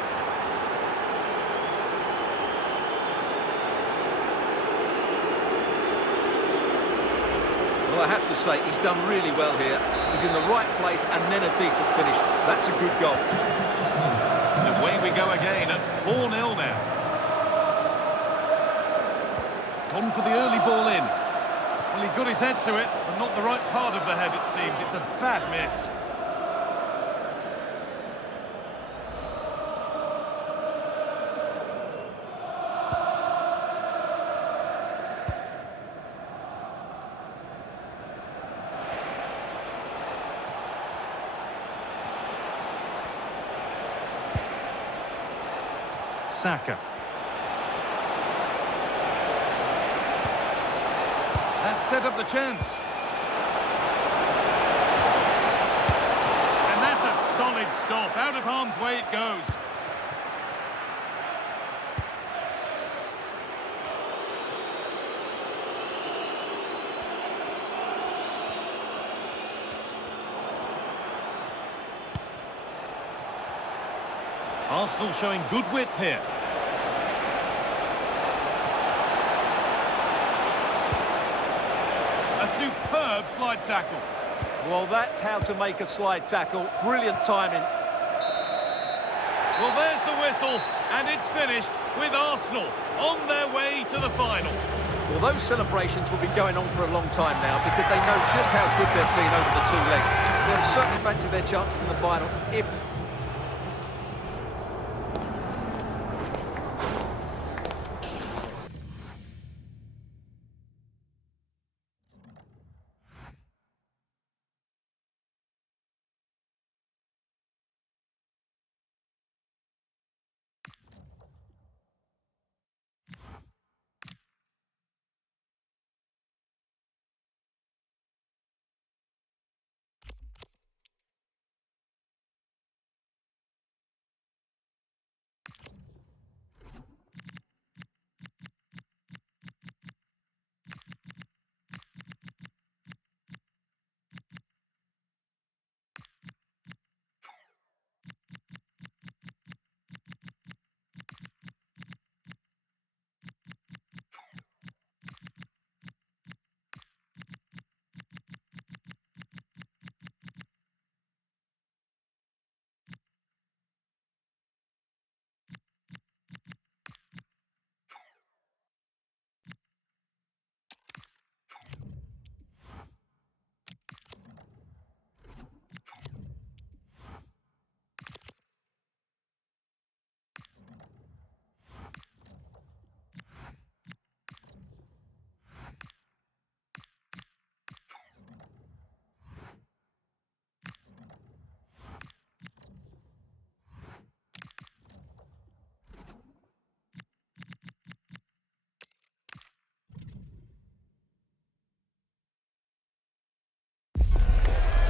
Well, I have to say, he's done really well here. He's in the right place and then a decent finish. That's a good goal. And away we go again at 4-0 now. Gone for the early ball in. Well, he got his head to it, but not the right part of the head, it seems. It's a bad miss. Saka. That set up the chance. And that's a solid stop. Out of harm's way it goes. Arsenal showing good width here. A superb slide tackle. Well, that's how to make a slide tackle. Brilliant timing. Well, there's the whistle, and it's finished with Arsenal on their way to the final. Well, those celebrations will be going on for a long time now because they know just how good they've been over the 2 legs. They'll certainly fancy their chances in the final if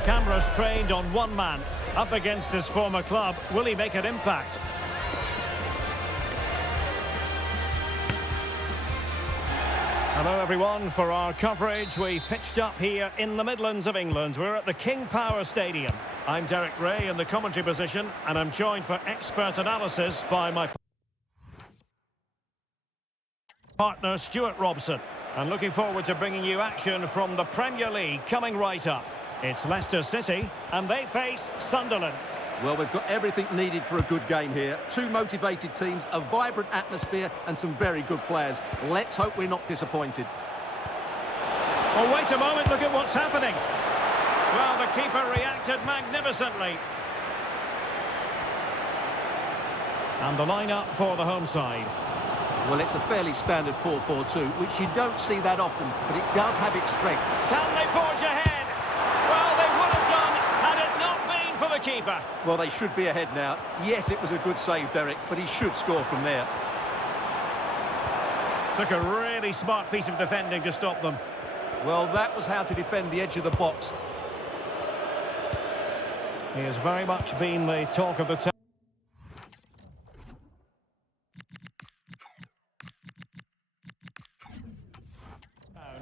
Cameras trained on one man. Up against his former club, will he make an impact? Hello everyone, for our coverage we pitched up here in the Midlands of England. We're at the King Power Stadium. I'm Derek Ray in the commentary position, and I'm joined for expert analysis by my partner Stuart Robson. And looking forward to bringing you action from the Premier League coming right up. It's Leicester City, and they face Sunderland. Well, we've got everything needed for a good game here. Two motivated teams, a vibrant atmosphere and some very good players. Let's hope we're not disappointed. Oh, wait a moment, look at what's happening. Well, the keeper reacted magnificently. And the lineup for the home side. Well, it's a fairly standard 4-4-2, which you don't see that often, but it does have its strength. Can they forge ahead? Well, they would have done had it not been for the keeper. Well, they should be ahead now. Yes, it was a good save, Derek, but he should score from there. Took a really smart piece of defending to stop them. Well, that was how to defend the edge of the box. He has very much been the talk of the town.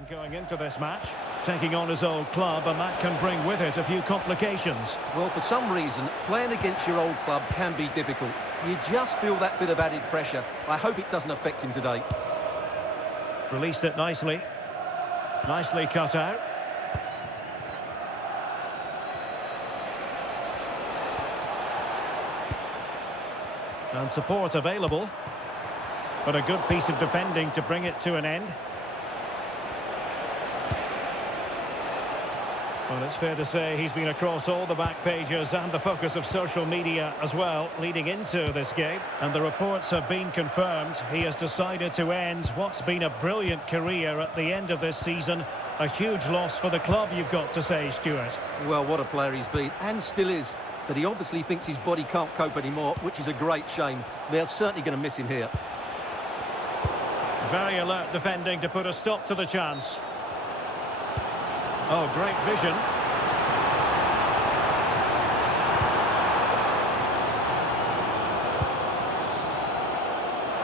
Going into this match, taking on his old club, and that can bring with it a few complications. Well, for some reason, playing against your old club can be difficult. You just feel that bit of added pressure. I hope it doesn't affect him today. Released it nicely. Nicely cut out. And support available. But a good piece of defending to bring it to an end. Well, it's fair to say he's been across all the back pages and the focus of social media as well, leading into this game. And the reports have been confirmed. He has decided to end what's been a brilliant career at the end of this season. A huge loss for the club, you've got to say, Stuart. Well, what a player he's been, and still is. But he obviously thinks his body can't cope anymore, which is a great shame. They're certainly going to miss him here. Very alert defending to put a stop to the chance. Oh, great vision.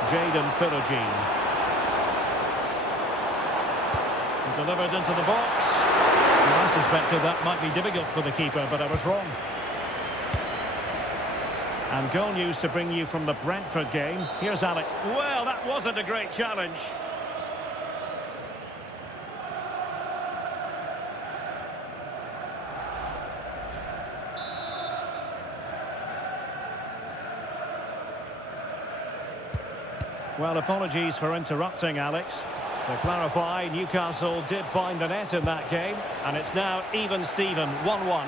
Jadon Philogene. Delivered into the box. Well, I suspected that might be difficult for the keeper, but I was wrong. And goal news to bring you from the Brentford game. Here's Alex. Well, that wasn't a great challenge. Well, apologies for interrupting, Alex. To clarify, Newcastle did find the net in that game, and it's now even Steven, 1-1.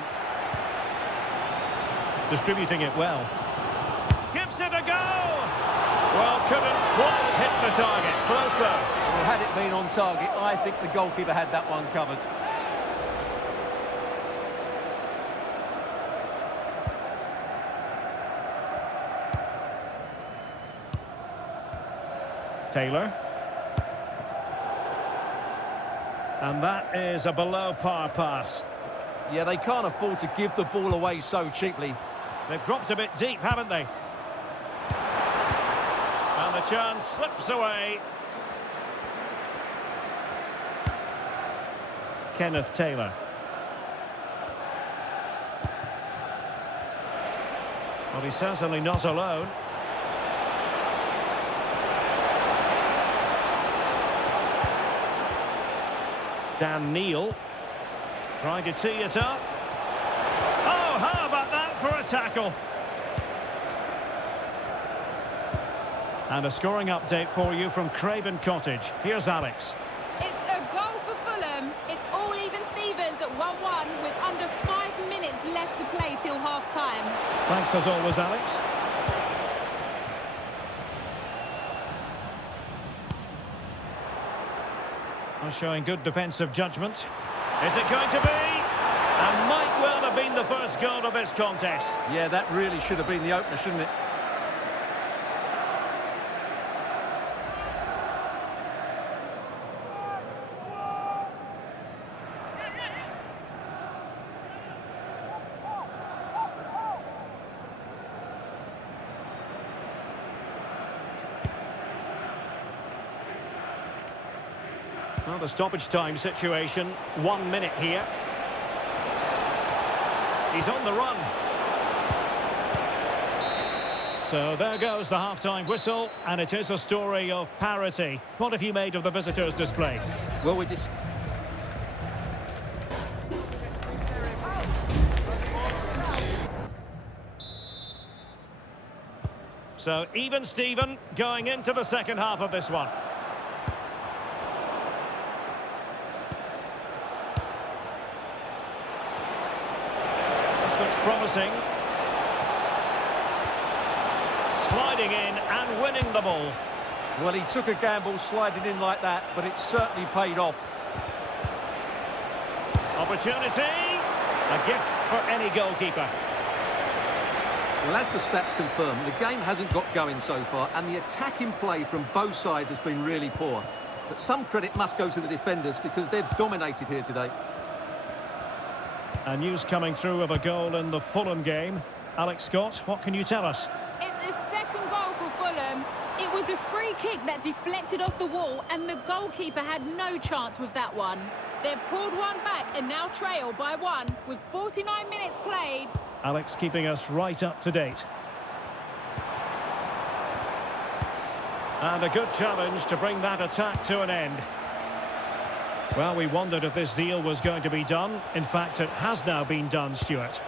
Distributing it well. Gives it a go! Well, couldn't quite hit the target. Close though. Well, had it been on target, I think the goalkeeper had that one covered. Taylor. And that is a below par pass. Yeah, they can't afford to give the ball away so cheaply. They've dropped a bit deep, haven't they? And the chance slips away. Kenneth Taylor. Well, he's certainly not alone. Dan Neil trying to tee it up. Oh, how about that for a tackle? And a scoring update for you from Craven Cottage. Here's Alex. It's a goal for Fulham. It's all even Stevens at 1-1 with under 5 minutes left to play till half-time. Thanks as always, Alex. Showing good defensive judgment. Is it going to be? And might well have been the first goal of this contest. Yeah, that really should have been the opener, shouldn't it? Well, the stoppage time situation, 1 minute here. He's on the run. So there goes the half-time whistle, and it is a story of parity. What have you made of the visitors' display? Well, we just... So even Steven going into the second half of this one. This looks promising. Sliding in and winning the ball. Well, he took a gamble sliding in like that, but it certainly paid off. Opportunity. A gift for any goalkeeper. Well, as the stats confirm, the game hasn't got going so far, and the attacking play from both sides has been really poor. But some credit must go to the defenders because they've dominated here today. And news coming through of a goal in the Fulham game. Alex Scott, what can you tell us? It's a second goal for Fulham. It was a free kick that deflected off the wall, and the goalkeeper had no chance with that one. They've pulled one back and now trail by one with 49 minutes played. Alex keeping us right up to date. And a good challenge to bring that attack to an end. Well, we wondered if this deal was going to be done. In fact, it has now been done, Stuart.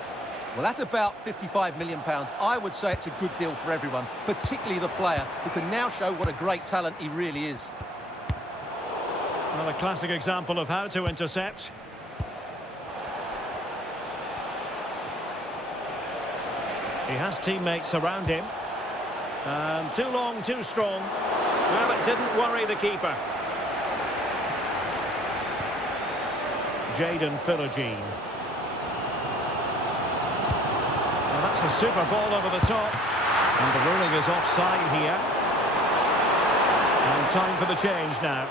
Well, that's about £55 million. I would say it's a good deal for everyone, particularly the player, who can now show what a great talent he really is. Well, a classic example of how to intercept. He has teammates around him. And too long, too strong. Well, it didn't worry the keeper. Jadon Philogene. Well, that's a super ball over the top. And the ruling is offside here. And time for the change now.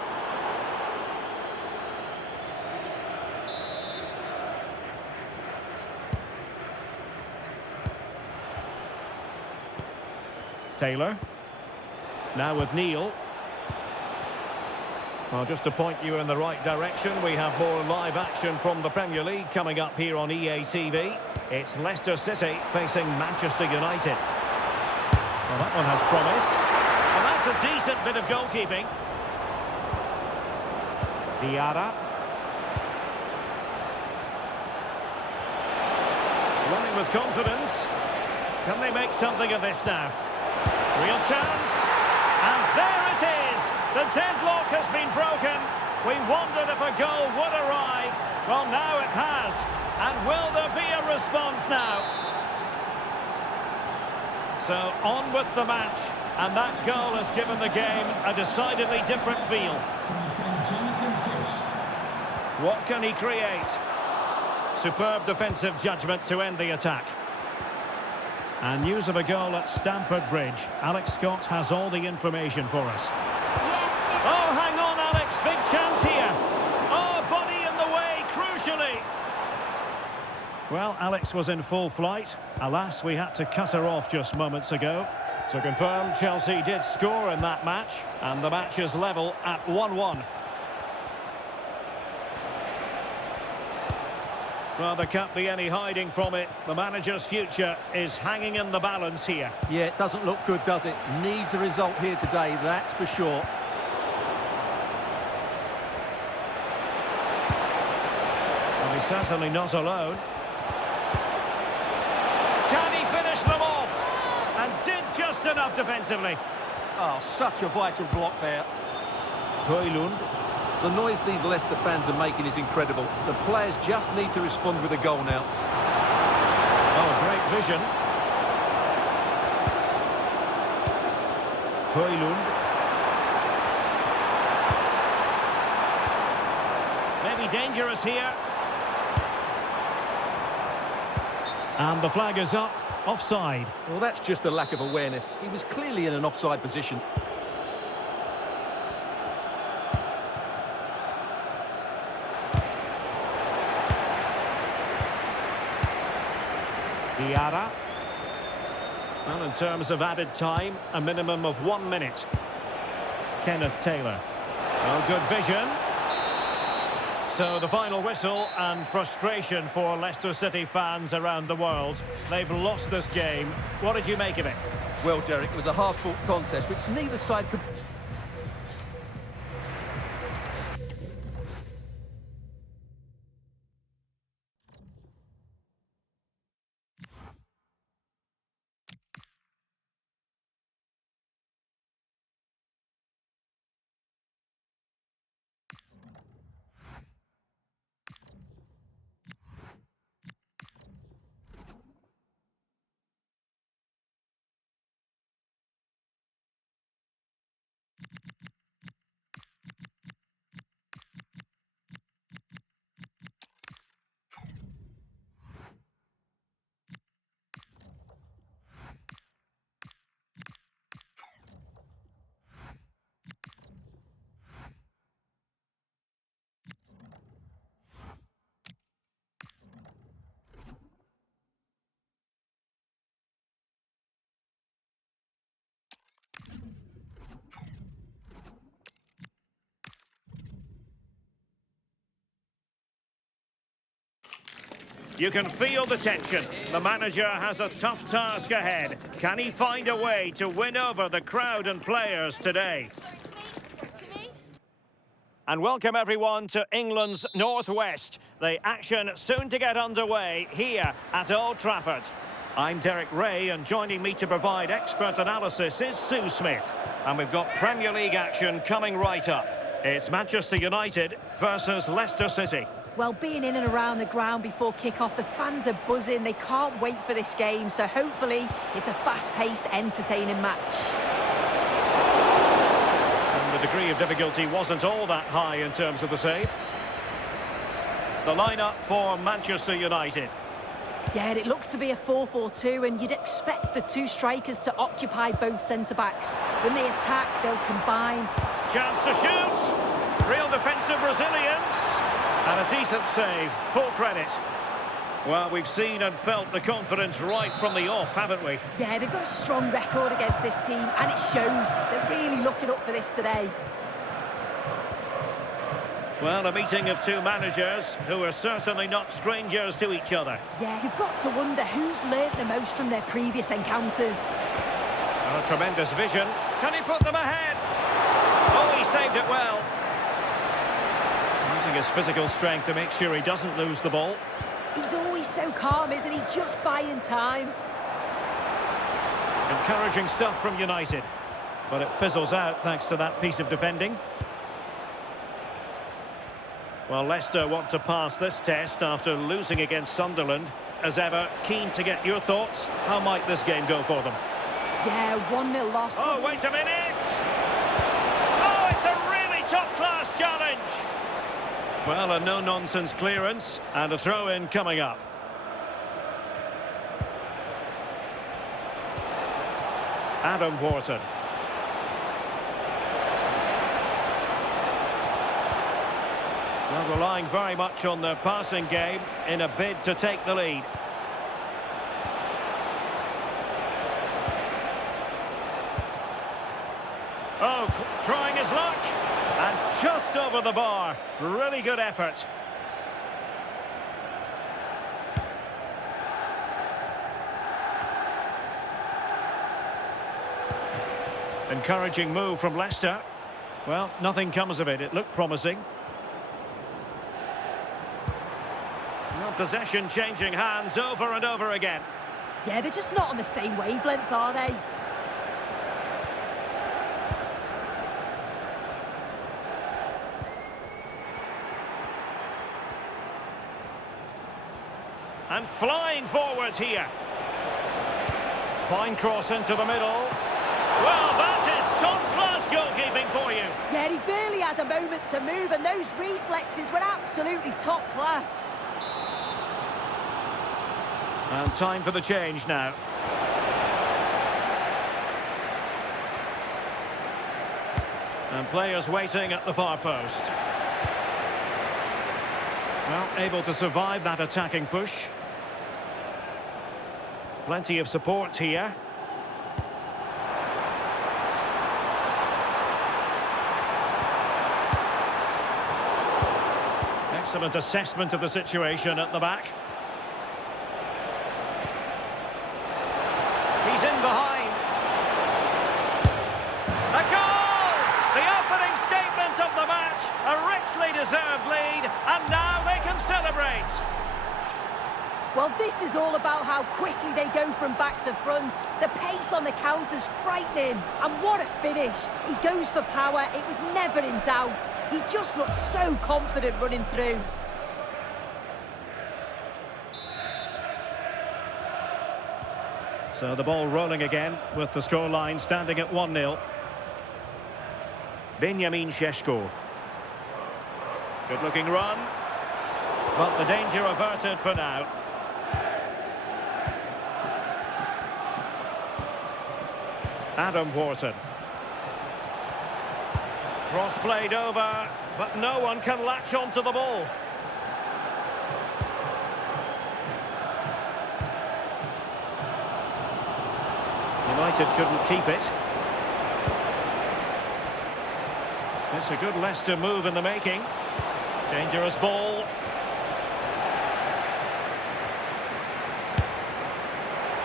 Taylor. Now with Neil. Well, just to point you in the right direction, we have more live action from the Premier League coming up here on EA TV. It's Leicester City facing Manchester United. Well, that one has promise. Well, that's a decent bit of goalkeeping. Diarra. Running with confidence. Can they make something of this now? Real chance, and there it is! The deadlock has been broken. We wondered if a goal would arrive. Well, now it has. And will there be a response now? So, on with the match. And that goal has given the game a decidedly different feel. What can he create? Superb defensive judgment to end the attack. And news of a goal at Stamford Bridge. Alex Scott has all the information for us. Yes, Oh, hang on, Alex. Big chance here. Oh, body in the way, crucially. Well, Alex was in full flight. Alas, we had to cut her off just moments ago. To confirm, Chelsea did score in that match. And the match is level at 1-1. Well, there can't be any hiding from it. The manager's future is hanging in the balance here. Yeah, it doesn't look good, does it? Needs a result here today, that's for sure. Well, he's certainly not alone. Can he finish them off? And did just enough defensively. Oh, such a vital block there. Højlund. The noise these Leicester fans are making is incredible. The players just need to respond with a goal now. Oh, great vision. Højlund. Maybe dangerous here. And the flag is up. Offside. Well, that's just a lack of awareness. He was clearly in an offside position. Diarra. Well, in terms of added time, a minimum of 1 minute. Kenneth Taylor. Oh, good vision. So the final whistle and frustration for Leicester City fans around the world. They've lost this game. What did you make of it? Well, Derek, it was a hard-fought contest which neither side could... You can feel the tension. The manager has a tough task ahead. Can he find a way to win over the crowd and players today? And welcome everyone to England's Northwest. The action soon to get underway here at Old Trafford. I'm Derek Ray, and joining me to provide expert analysis is Sue Smith. And we've got Premier League action coming right up. It's Manchester United versus Leicester City. Well, being in and around the ground before kick-off, the fans are buzzing. They can't wait for this game, so hopefully it's a fast-paced, entertaining match. And the degree of difficulty wasn't all that high in terms of the save. The lineup for Manchester United. Yeah, it looks to be a 4-4-2, and you'd expect the two strikers to occupy both centre-backs. When they attack, they'll combine. Chance to shoot! Real defensive resilience! And a decent save, full credit. Well, we've seen and felt the confidence right from the off, haven't we? Yeah, they've got a strong record against this team, and it shows. They're really looking up for this today. Well, a meeting of two managers who are certainly not strangers to each other. Yeah, you've got to wonder who's learnt the most from their previous encounters. A tremendous vision. Can he put them ahead? Oh, he saved it well. Using his physical strength to make sure he doesn't lose the ball. He's always so calm, isn't he? Just buying time. Encouraging stuff from United. But it fizzles out thanks to that piece of defending. Well, Leicester want to pass this test after losing against Sunderland. As ever, keen to get your thoughts. How might this game go for them? Yeah, 1-0 loss. Oh, wait a minute! Oh, it's a really top-class challenge! Well, a no-nonsense clearance and a throw-in coming up. Adam Wharton. Well, relying very much on their passing game in a bid to take the lead. Oh, trying his luck. And just over the bar. Really good effort. Encouraging move from Leicester. Well, nothing comes of it. It looked promising. Well, possession changing hands over and over again. Yeah, they're just not on the same wavelength, are they? And flying forward here. Fine cross into the middle. Well, that is top-class goalkeeping for you. Yeah, he barely had a moment to move, and those reflexes were absolutely top class. And time for the change now. And players waiting at the far post. Well, able to survive that attacking push. Plenty of support here. Excellent assessment of the situation at the back. He's in behind. A goal! The opening statement of the match. A richly deserved lead, and now they can celebrate. Well, this is all about how quickly they go from back to front. The pace on the counter's frightening. And what a finish. He goes for power. It was never in doubt. He just looks so confident running through. So the ball rolling again with the scoreline standing at 1-0. Benjamin Šeško. Good-looking run. But the danger averted for now. Adam Wharton. Cross played over, but no one can latch onto the ball. United couldn't keep it. It's a good Leicester move in the making. Dangerous ball.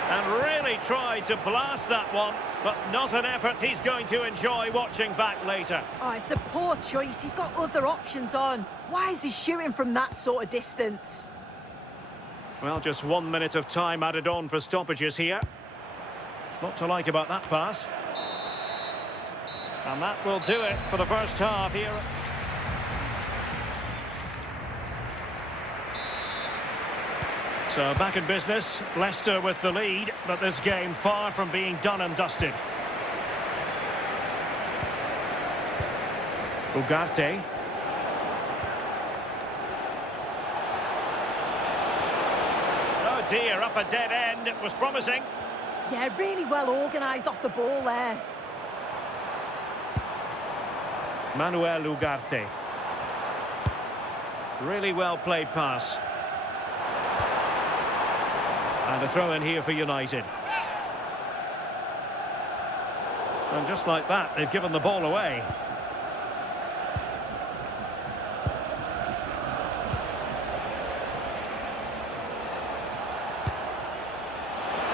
And really tried to blast that one, but not an effort he's going to enjoy watching back later. Oh, it's a poor choice. He's got other options on. Why is he shooting from that sort of distance? Well, just 1 minute of time added on for stoppages here. Not to like about that pass. And that will do it for the first half here. So back in business, Leicester with the lead, but this game far from being done and dusted. Ugarte. Oh dear, up a dead end. It was promising. Yeah, really well organised off the ball there. Manuel Ugarte. Really well played pass. And a throw in here for United. And just like that, they've given the ball away.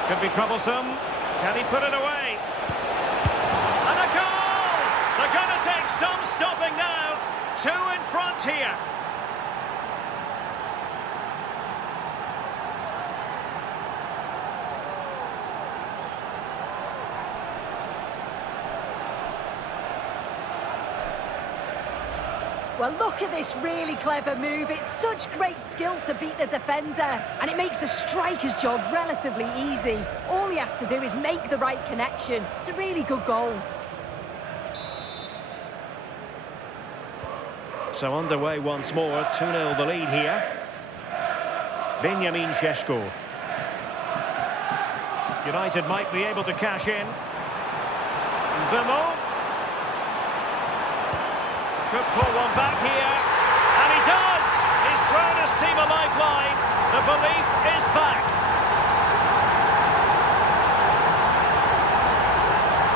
Could be troublesome. Can he put it away? And a goal! They're going to take some stopping now. 2 in front here. Well, look at this really clever move. It's such great skill to beat the defender. And it makes the striker's job relatively easy. All he has to do is make the right connection. It's a really good goal. So underway once more. 2-0 the lead here. Benjamin Šeško. United might be able to cash in. Bemo. Could pull one back here, and he does! He's thrown his team a lifeline. The belief is back.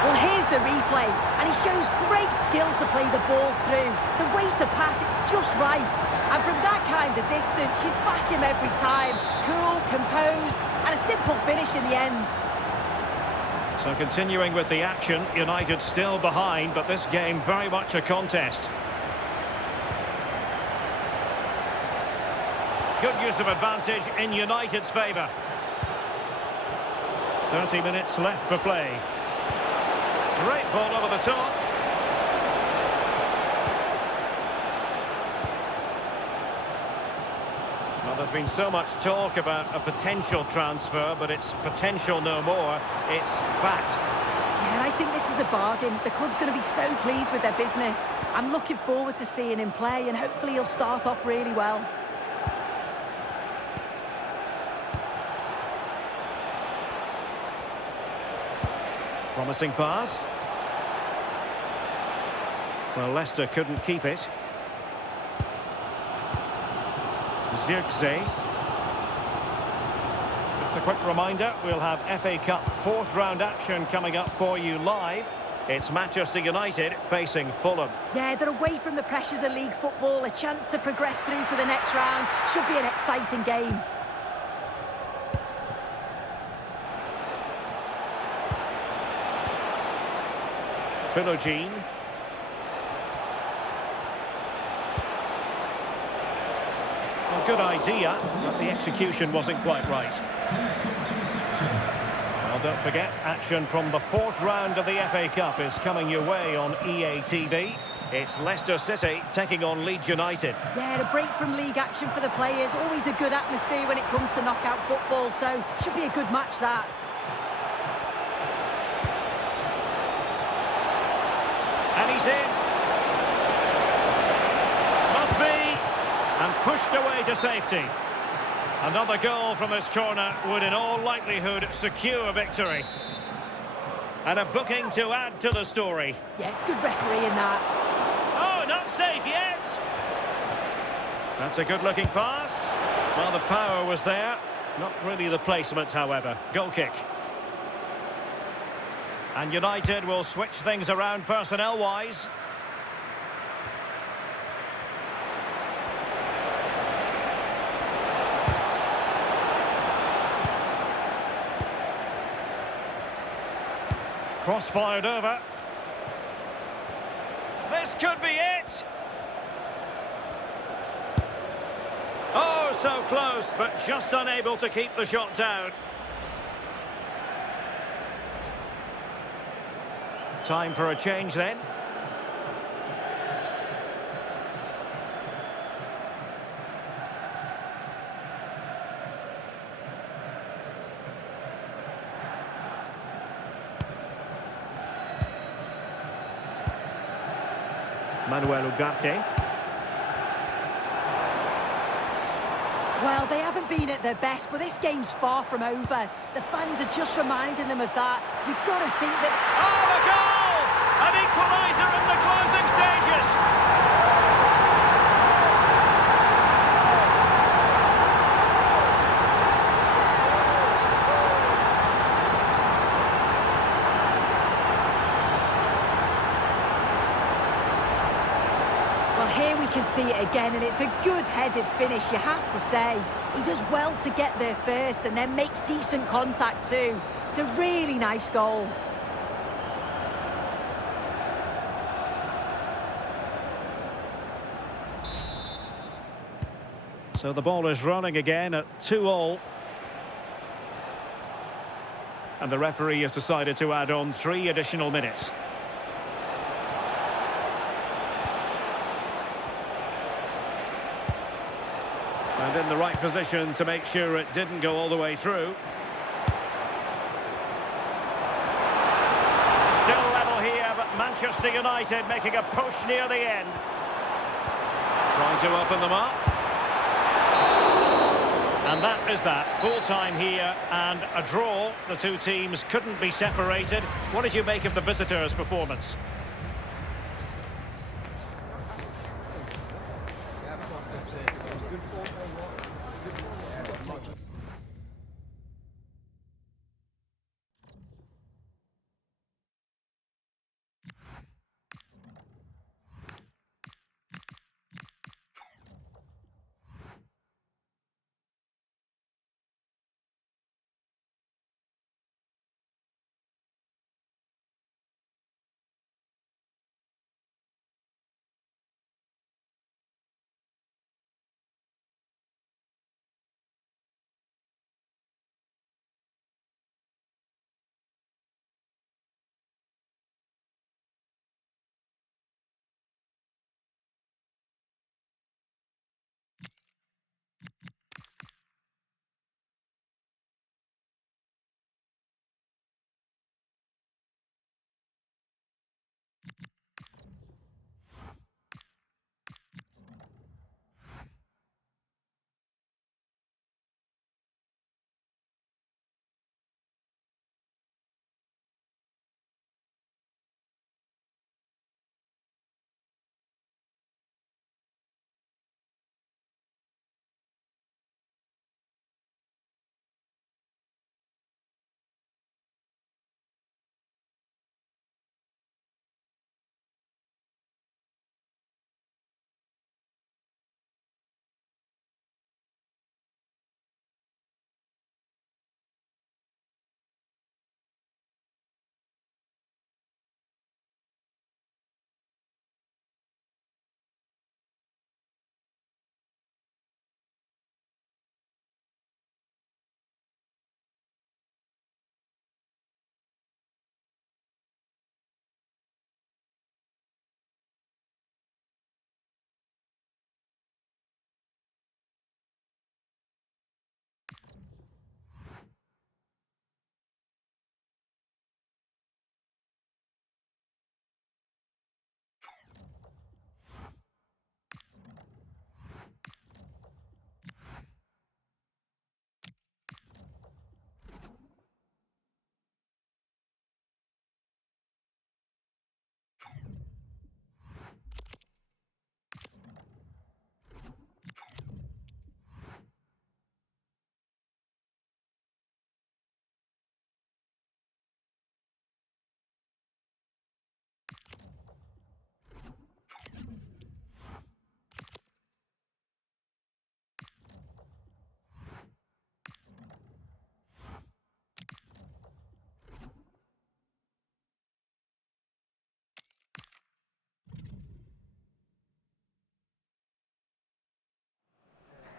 Well, here's the replay, and he shows great skill to play the ball through. The way to pass, it's just right. And from that kind of distance, you'd back him every time. Cool, composed, and a simple finish in the end. So continuing with the action, United still behind, but this game very much a contest. Good use of advantage in United's favour. 30 minutes left for play. Great ball over the top. Well, there's been so much talk about a potential transfer, but it's potential no more. It's fact. Yeah, and I think this is a bargain. The club's going to be so pleased with their business. I'm looking forward to seeing him play, and hopefully he'll start off really well. Promising pass. Well, Leicester couldn't keep it. Zirkzee. Just a quick reminder, we'll have FA Cup 4th round action coming up for you live. It's Manchester United facing Fulham. Yeah, they're away from the pressures of league football. A chance to progress through to the next round. Should be an exciting game. Philogene. A good idea, but the execution wasn't quite right. Please come to reception. Well, don't forget, action from the fourth round of the FA Cup is coming your way on EA TV. It's Leicester City taking on Leeds United. Yeah, a break from league action for the players. Always a good atmosphere when it comes to knockout football, so should be a good match, that. And he's in. Must be. And pushed away to safety. Another goal from this corner would in all likelihood secure victory. And a booking to add to the story. Yeah, it's good refereeing that. Oh, not safe yet. That's a good-looking pass. Well, the power was there. Not really the placement, however. Goal kick. And United will switch things around personnel-wise. Cross-fired over. This could be it. Oh, so close, but just unable to keep the shot down. Time for a change then. Manuel Ugarte. Well, they haven't been at their best, but this game's far from over. The fans are just reminding them of that. You've got to think that... Oh, a goal! An equaliser in the closing stages. Well, here we can see it again, and it's a good-headed finish, you have to say. He does well to get there first and then makes decent contact too. It's a really nice goal. So the ball is running again at 2-2. And the referee has decided to add on 3 additional minutes. And in the right position to make sure it didn't go all the way through. Still level here, but Manchester United making a push near the end. Trying to open them up. And that is that. Full time here and a draw. The two teams couldn't be separated. What did you make of the visitors' performance?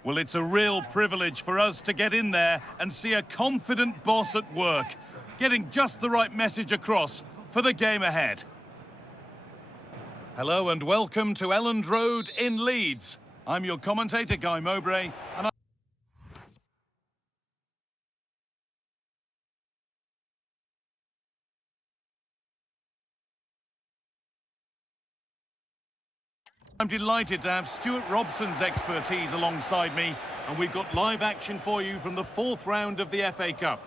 Well, it's a real privilege for us to get in there and see a confident boss at work, getting just the right message across for the game ahead. Hello and welcome to Elland Road in Leeds. I'm your commentator, Guy Mowbray, and I'm delighted to have Stuart Robson's expertise alongside me, and we've got live action for you from the 4th round of the FA Cup.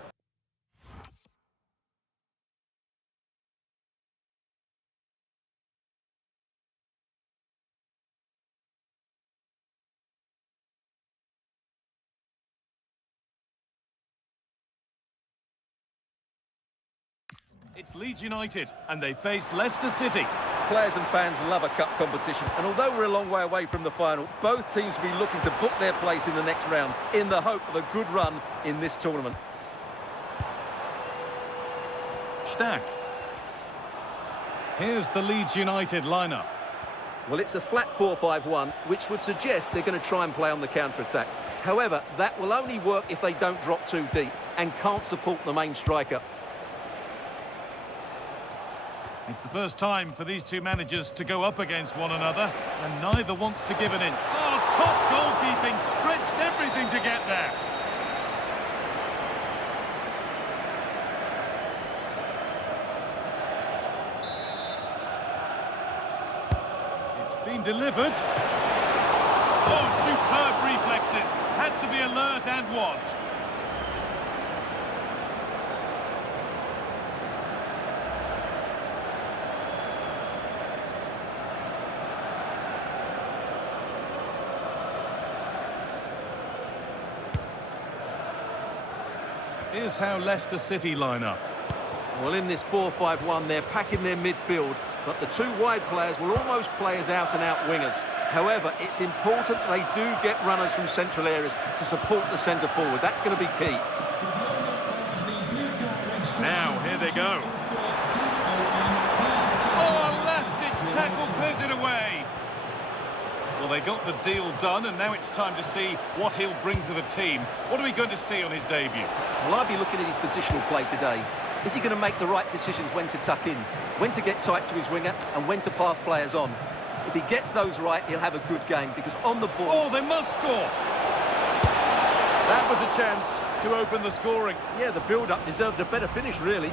It's Leeds United, and they face Leicester City. Players and fans love a cup competition, and although we're a long way away from the final, both teams will be looking to book their place in the next round in the hope of a good run in this tournament. Stack. Here's the Leeds United lineup. Well, it's a flat 4-5-1, which would suggest they're going to try and play on the counter-attack. However, that will only work if they don't drop too deep and can't support the main striker. It's the first time for these two managers to go up against one another, and neither wants to give it in. Oh, top goalkeeping, stretched everything to get there. It's been delivered. Oh, superb reflexes. Had to be alert and was. Here's how Leicester City line up. Well, in this 4-5-1, they're packing their midfield, but the two wide players will almost play as out-and-out wingers. However, it's important they do get runners from central areas to support the centre forward. That's going to be key. Now, here they go. Oh, last-ditch tackle clears it away. Well, they got the deal done, and now it's time to see what he'll bring to the team. What are we going to see on his debut? Well, I'll be looking at his positional play today. Is he going to make the right decisions when to tuck in, when to get tight to his winger, and when to pass players on? If he gets those right, he'll have a good game, because on the ball... Oh, they must score! That was a chance to open the scoring. Yeah, the build-up deserved a better finish, really.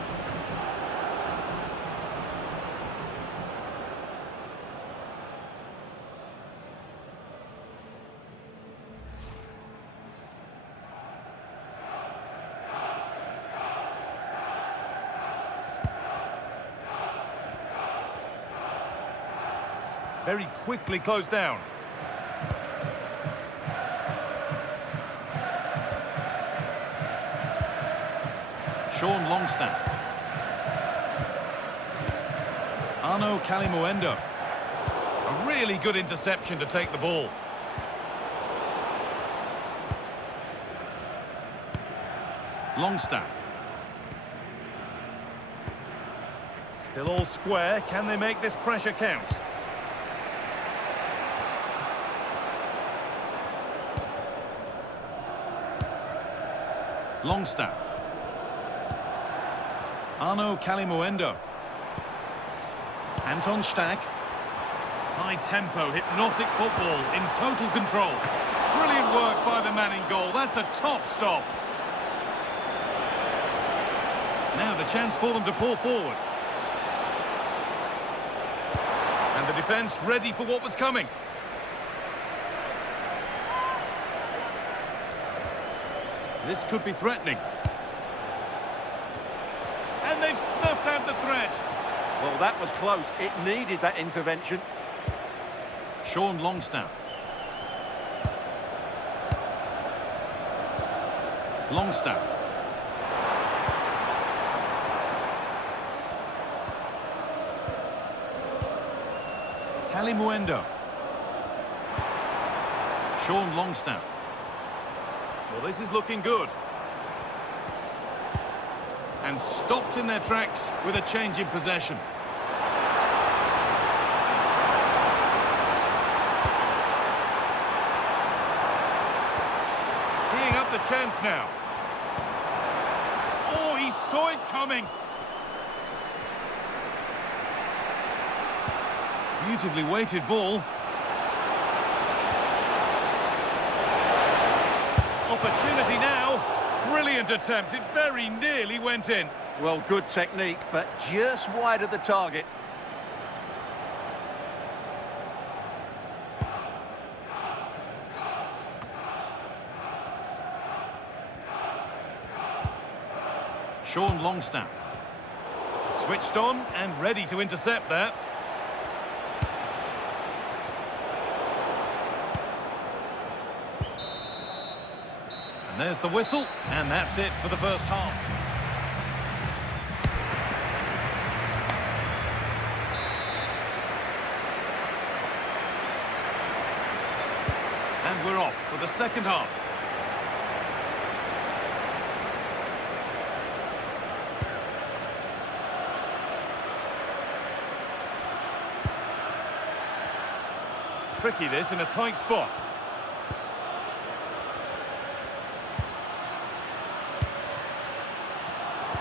Very quickly closed down. Sean Longstaff. Arno Kalimuendo. A really good interception to take the ball. Longstaff. Still all square. Can they make this pressure count? Longstaff. Arno Kalimuendo. Anton Stack. High tempo, hypnotic football in total control. Brilliant work by the man in goal. That's a top stop. Now the chance for them to pull forward. And the defence ready for what was coming. This could be threatening. And they've snuffed out the threat. Well, that was close. It needed that intervention. Sean Longstaff. Longstaff. Kalimuendo. Sean Longstaff. Well, this is looking good. And stopped in their tracks with a change in possession. chance now. Oh, he saw it coming. Beautifully weighted ball. Opportunity now. Brilliant attempt. It very nearly went in. Well, good technique, but just wide of the target. Sean Longstaff. Switched on and ready to intercept there. And there's the whistle, and that's it for the first half. And we're off for the second half. Tricky this in a tight spot.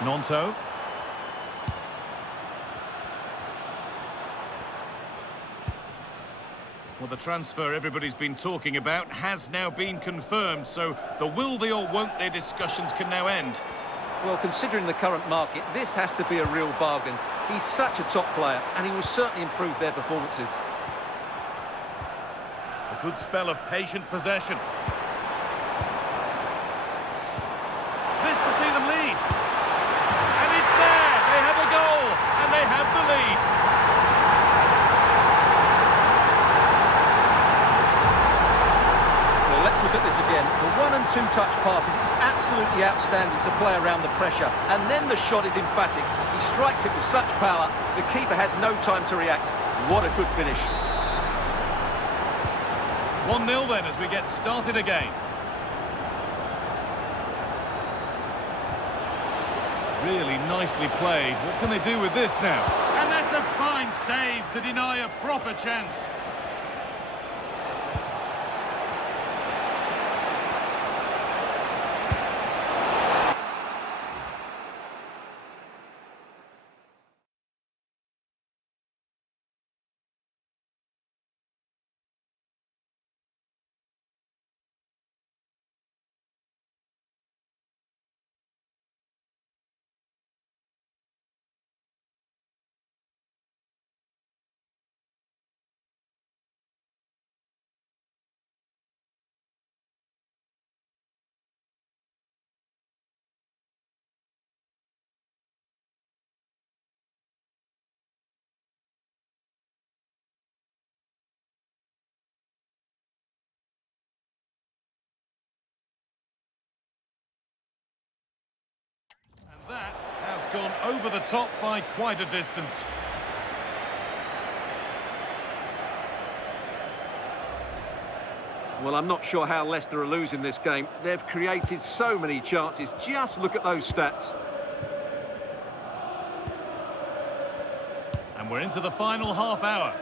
Nonto. Well, the transfer everybody's been talking about has now been confirmed, so the will they or won't they discussions can now end. Well, considering the current market, this has to be a real bargain. He's such a top player, and he will certainly improve their performances. A good spell of patient possession. This to see them lead. And it's there! They have a goal, and they have the lead. Well, let's look at this again. The 1- and 2-touch passing is absolutely outstanding to play around the pressure. And then the shot is emphatic. He strikes it with such power, the keeper has no time to react. What a good finish. 1-0 then as we get started again. Really nicely played. What can they do with this now? And that's a fine save to deny a proper chance. That has gone over the top by quite a distance. Well, I'm not sure how Leicester are losing this game. They've created so many chances. Just look at those stats. And we're into the final half hour.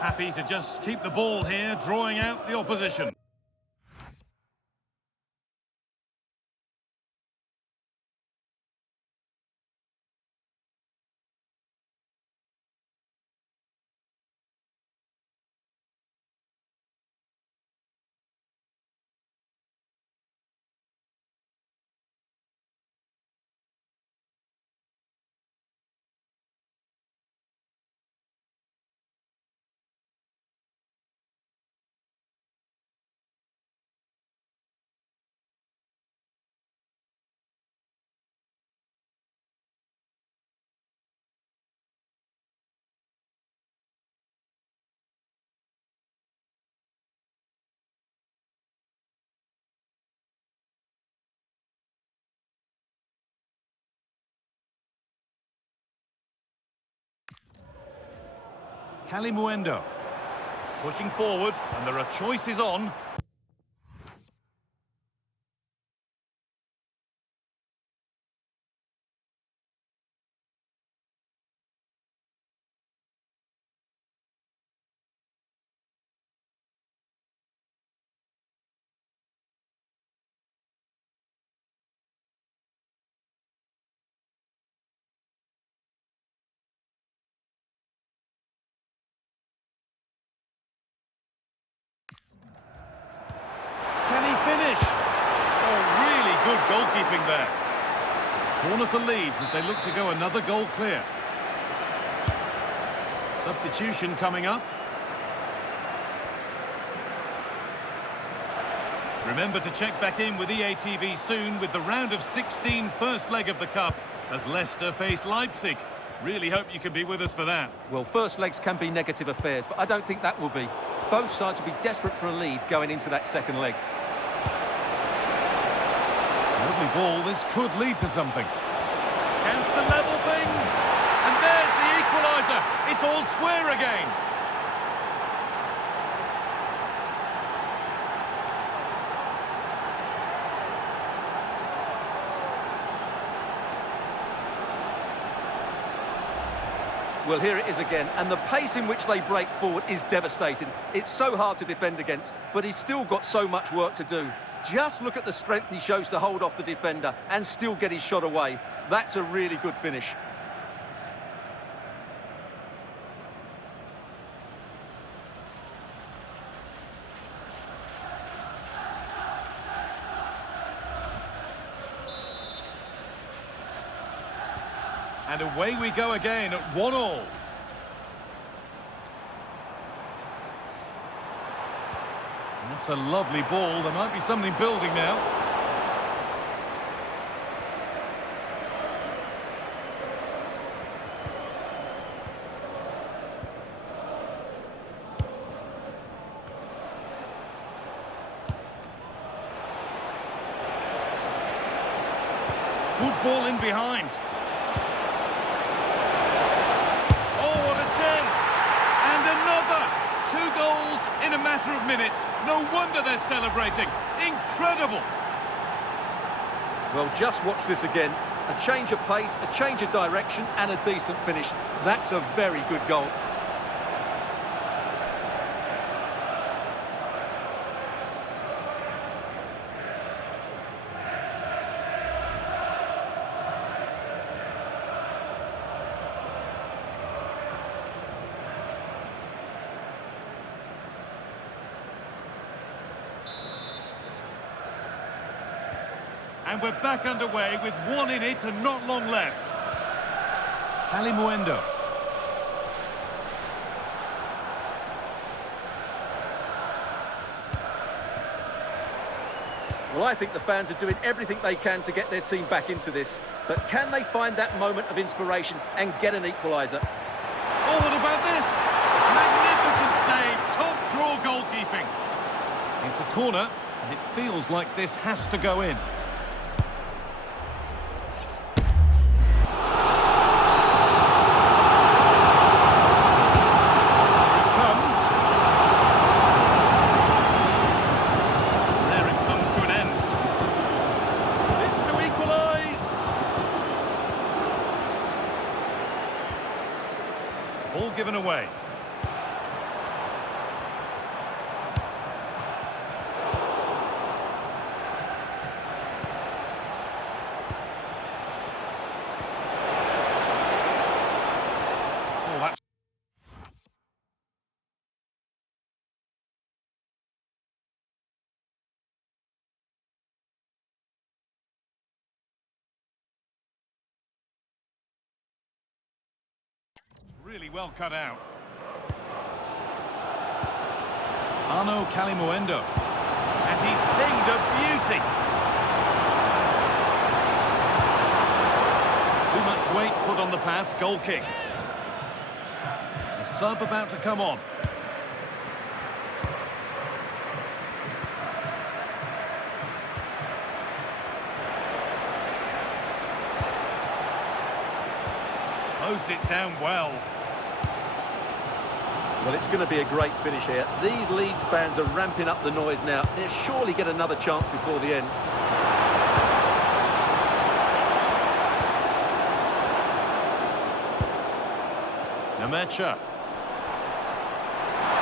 Happy to just keep the ball here, drawing out the opposition. Calimuendo pushing forward, and there are choices on. goalkeeping there. Corner for Leeds as they look to go another goal clear. Substitution coming up. Remember to check back in with EATV soon with the round of 16 first leg of the Cup as Leicester face Leipzig. Really hope you can be with us for that. Well, first legs can be negative affairs, but I don't think that will be. Both sides will be desperate for a lead going into that second leg. Lovely ball, this could lead to something. Chance to level things. And there's the equaliser. It's all square again. Well, here it is again, and the pace in which they break forward is devastating. It's so hard to defend against, but he's still got so much work to do. Just look at the strength he shows to hold off the defender and still get his shot away. That's a really good finish. And away we go again at 1-1. That's a lovely ball. There might be something building now. Good ball in behind. Another! 2 goals in a matter of minutes. No wonder they're celebrating. Incredible! Well, just watch this again. A change of pace, a change of direction, and a decent finish. That's a very good goal. And we're back underway with 1 in it and not long left. Calimuendo. Well, I think the fans are doing everything they can to get their team back into this. But can they find that moment of inspiration and get an equaliser? Oh, what about this? Magnificent save, top draw goalkeeping. It's a corner, and it feels like this has to go in. Ball given away. Oh, that's... really well cut out. Calimuendo. And he's pinged a beauty. Too much weight put on the pass, goal kick. The sub about to come on. Closed it down well. Well, it's going to be a great finish here. These Leeds fans are ramping up the noise now. They'll surely get another chance before the end. Nemecha.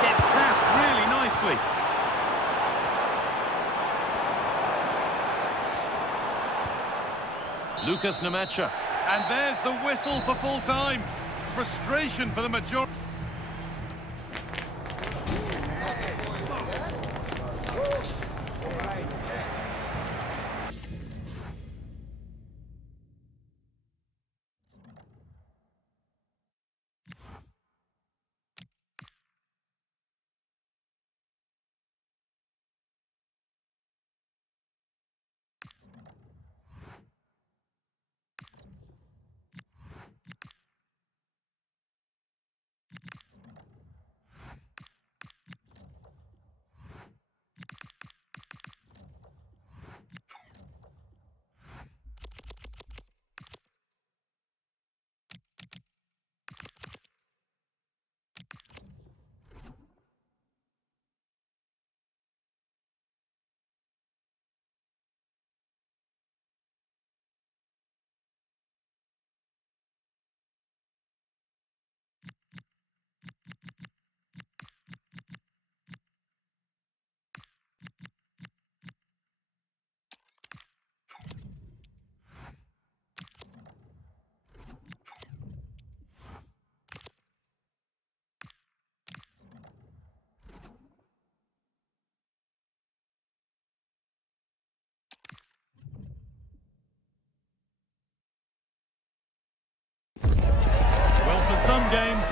Gets past really nicely. Lucas Nemecha. And there's the whistle for full time. Frustration for the majority.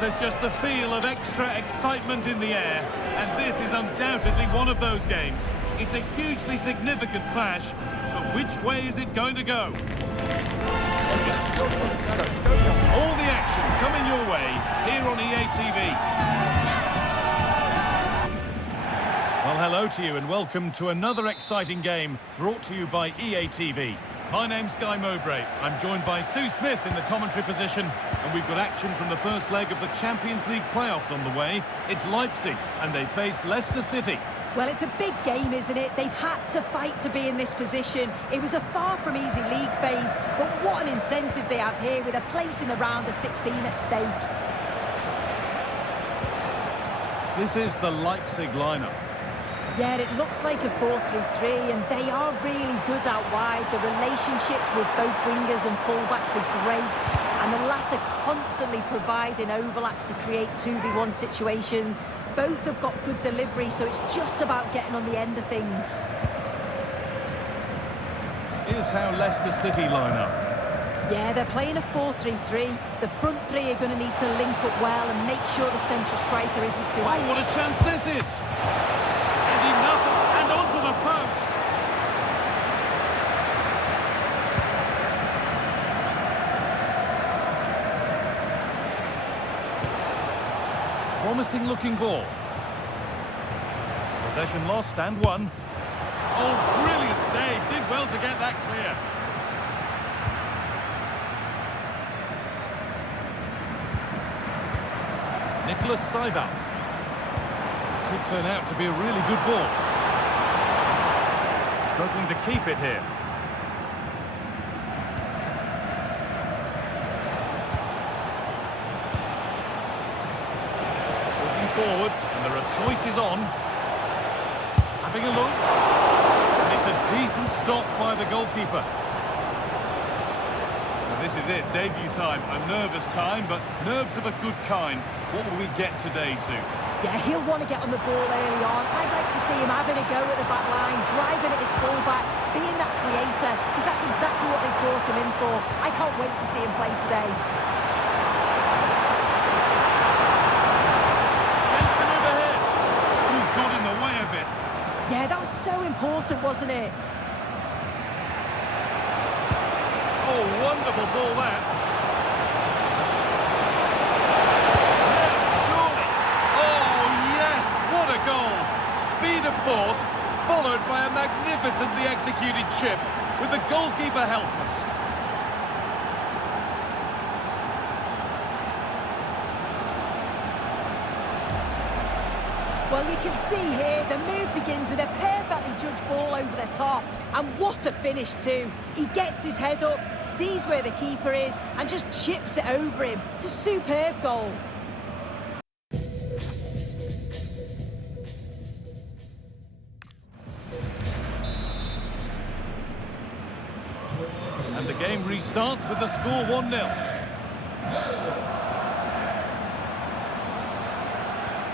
there's just the feel of extra excitement in the air, and this is undoubtedly one of those games. It's a hugely significant clash, but which way is it going to go? All the action coming your way here on EA TV. Well, hello to you and welcome to another exciting game brought to you by EA TV. My name's Guy Mowbray. I'm joined by Sue Smith in the commentary position, and we've got action from the first leg of the Champions League playoffs on the way. It's Leipzig, and they face Leicester City. Well, it's a big game, isn't it? They've had to fight to be in this position. It was a far from easy league phase, but what an incentive they have here with a place in the round of 16 at stake. This is the Leipzig lineup. Yeah, it looks like a 4-3-3, and they are really good out wide. The relationships with both wingers and fullbacks are great, and the latter constantly providing overlaps to create 2v1 situations. Both have got good delivery, so it's just about getting on the end of things. Here's how Leicester City line up. Yeah, they're playing a 4-3-3. The front three are going to need to link up well and make sure the central striker isn't too high. Oh, what a chance this is! And enough, and onto the post! Promising looking ball. Possession lost and won. Oh, brilliant save. Did well to get that clear. Nicholas Saival. Could turn out to be a really good ball. Struggling to keep it here. Pushing forward, and there are choices on. Having a look. And it's a decent stop by the goalkeeper. So this is it, debut time. A nervous time, but nerves of a good kind. What will we get today, Sue? Yeah, he'll want to get on the ball early on. I'd like to see him having a go at the back line, driving at his full-back, being that creator, because that's exactly what they brought him in for. I can't wait to see him play today. Chance to move ahead. Ooh, got in the way of it. Yeah, that was so important, wasn't it? Oh, wonderful ball there. Goal. Speed of thought, followed by a magnificently executed chip, with the goalkeeper helpless. Well, you can see here, the move begins with a perfectly judged ball over the top. And what a finish too. He gets his head up, sees where the keeper is, and just chips it over him. It's a superb goal. And the game restarts with the score 1-0.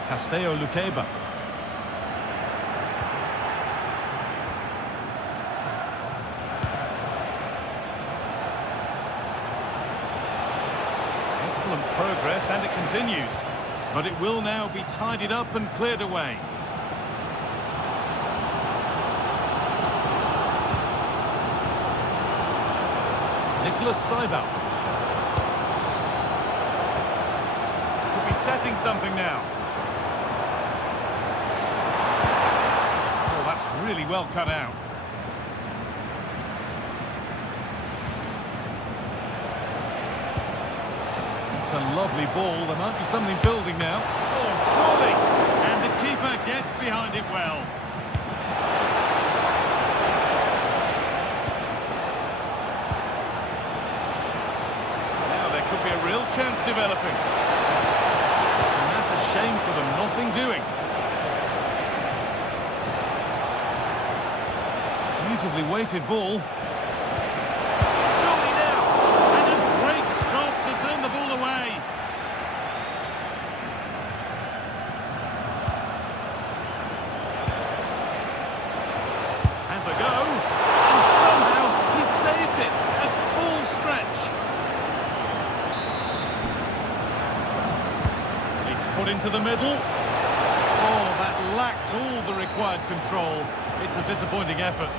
Castello Luqueba. Excellent progress, and it continues. But it will now be tidied up and cleared away. Nicholas Saival. Could be setting something now. Oh, that's really well cut out. It's a lovely ball. There might be something building now. Oh, surely! And the keeper gets behind it well. Could be a real chance developing. And that's a shame for them, nothing doing. Beautifully weighted ball. Surely now! And a great stop to turn the ball away. Has a go. And somehow he's saved it at full stretch. into the middle. Oh, that lacked all the required control. It's a disappointing effort.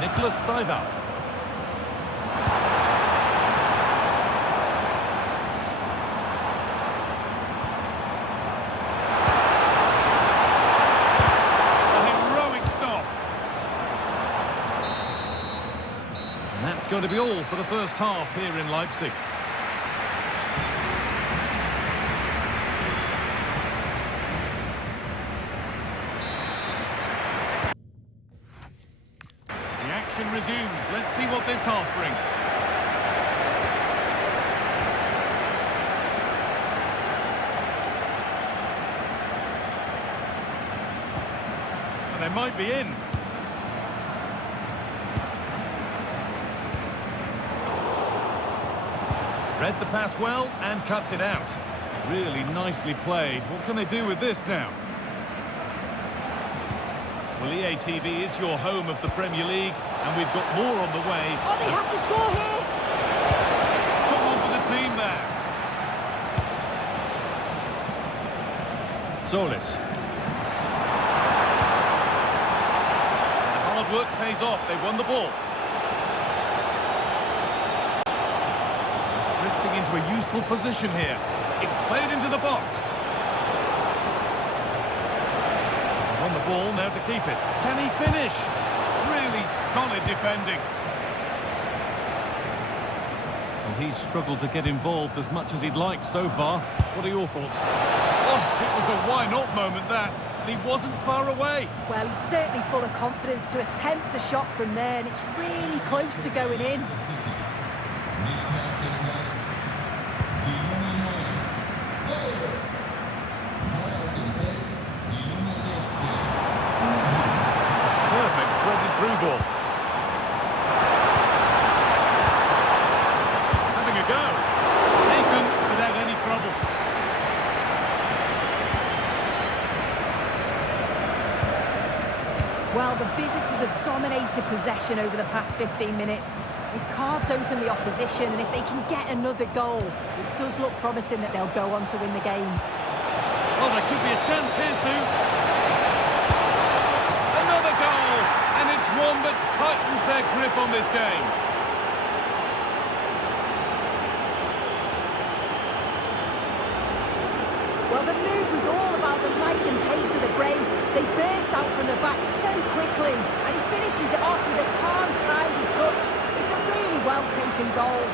Nicholas Saival. A heroic stop. And that's going to be all for the first half here in Leipzig. Resumes. Let's see what this half brings. And they might be in. Read the pass well and cuts it out. Really nicely played. What can they do with this now? Well, EA TV is your home of the Premier League, and we've got more on the way. Oh, they have to score here! Someone for the team there. Solis. The hard work pays off. They won the ball. Drifting into a useful position here. It's played into the box. On the ball, now to keep it. Can he finish? Really solid defending. Well, he's struggled to get involved as much as he'd like so far. What are your thoughts? Oh, it was a why-not moment, that. And he wasn't far away. Well, he's certainly full of confidence to attempt a shot from there, and it's really close to going in. Ball. Having a go. Taken without any trouble. Well, the visitors have dominated possession over the past 15 minutes. They've carved open the opposition, and if they can get another goal, it does look promising that they'll go on to win the game. Well, there could be a chance here, Sue. Another goal! And it's one that tightens their grip on this game. Well, the move was all about the lightning pace of the break. They burst out from the back so quickly, and he finishes it off with a calm, tidy touch. It's a really well-taken goal.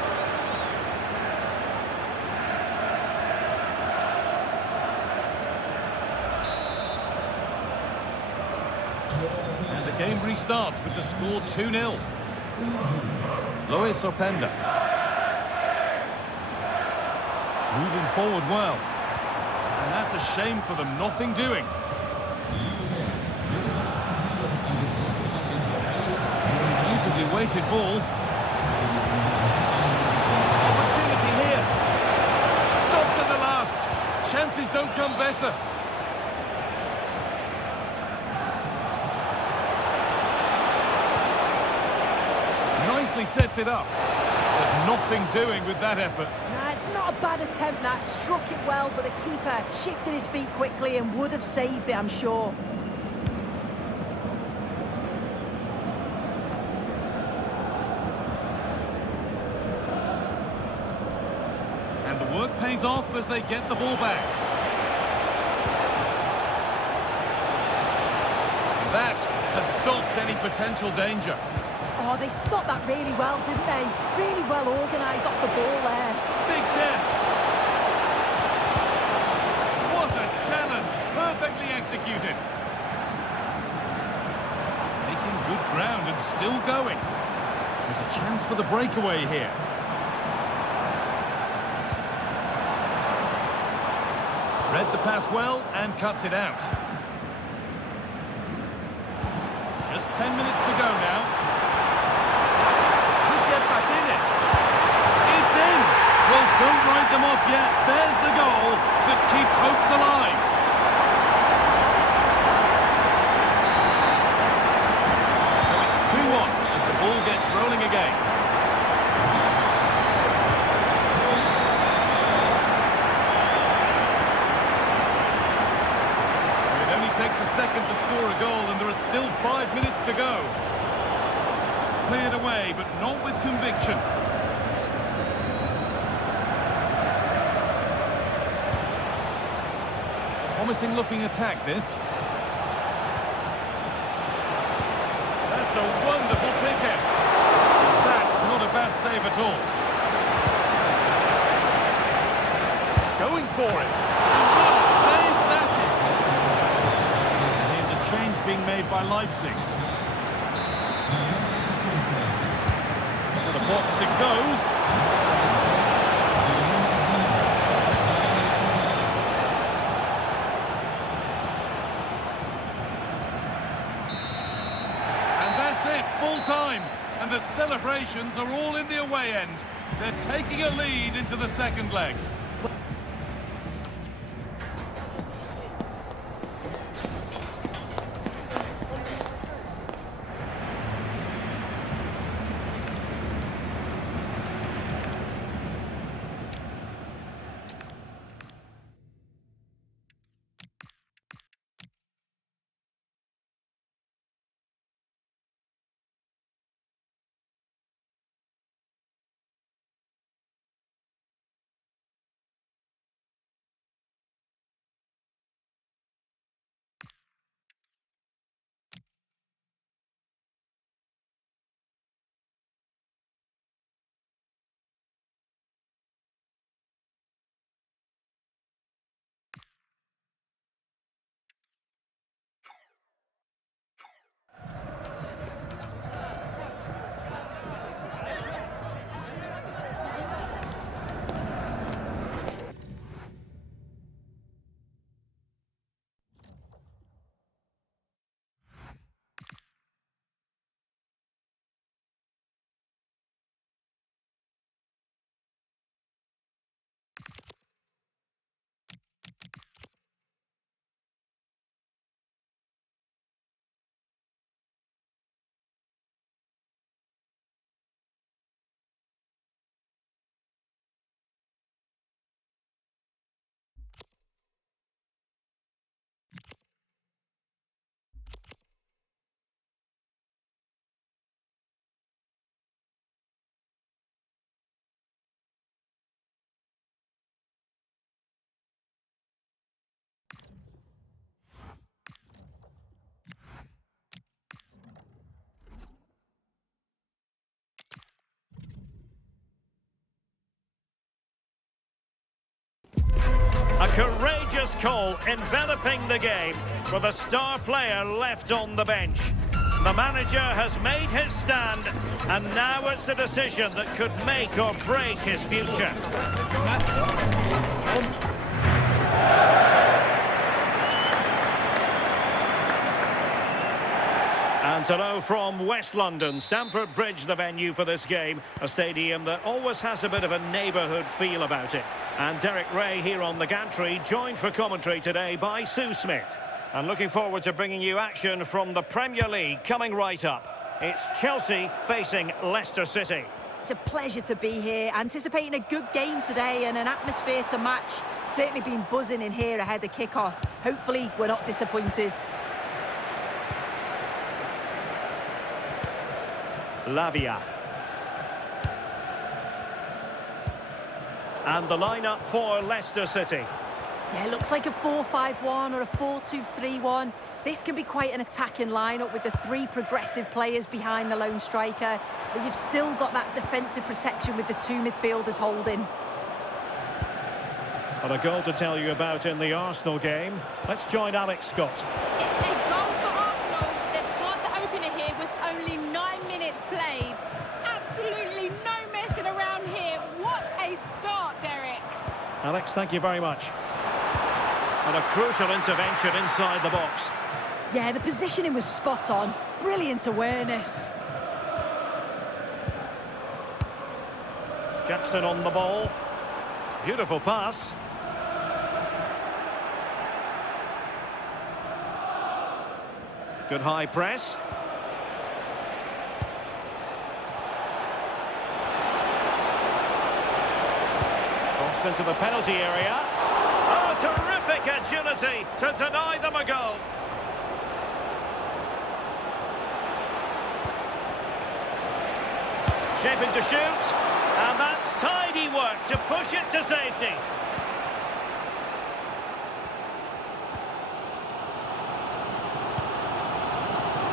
And the game restarts with the score 2-0. Luis Openda. Moving forward well. And that's a shame for them, nothing doing. Beautifully weighted ball. Opportunity here. Stopped at the last. Chances don't come better. Nicely sets it up. But nothing doing with that effort. Nah, it's not a bad attempt, that. Struck it well, but the keeper shifted his feet quickly and would have saved it, I'm sure. And the work pays off as they get the ball back. That has stopped any potential danger. Oh, they stopped that really well, didn't they? Really well organised off the ball there. Big chance. What a challenge. Perfectly executed. Making good ground and still going. There's a chance for the breakaway here. Read the pass well and cuts it out. Just 10 minutes to go now. Well, don't write them off yet. There's the goal that keeps hopes alive. 5 minutes to go. Cleared away, but not with conviction. Promising looking attack, this. That's a wonderful pick-in. That's not a bad save at all. Going for it. And what a save that is. Here's a change being made by Leipzig. To the box it goes. Full time, and the celebrations are all in the away end. They're taking a lead into the second leg. A courageous call enveloping the game with a star player left on the bench. The manager has made his stand, and now it's a decision that could make or break his future. And hello from West London, Stamford Bridge, the venue for this game. A stadium that always has a bit of a neighbourhood feel about it. And Derek Ray here on the gantry, joined for commentary today by Sue Smith. And looking forward to bringing you action from the Premier League coming right up. It's Chelsea facing Leicester City. It's a pleasure to be here, anticipating a good game today and an atmosphere to match. Certainly been buzzing in here ahead of kick-off. Hopefully we're not disappointed. Lavia. And the lineup for Leicester City. Yeah, it looks like a 4-5-1 or a 4-2-3-1. This can be quite an attacking lineup with the three progressive players behind the lone striker, but you've still got that defensive protection with the two midfielders holding. Well, a goal to tell you about in the Arsenal game. Let's join Alex Scott. It's a goal for Arsenal. They've scored the opener here with only 9 minutes played. Absolutely no messing around here. What a start, Derek. Alex, thank you very much. And a crucial intervention inside the box. Yeah, the positioning was spot on. Brilliant awareness. Jackson on the ball. Beautiful pass. Good high press. Crossed into the penalty area. Oh, terrific agility to deny them a goal. Shaping to shoot. And that's tidy work to push it to safety.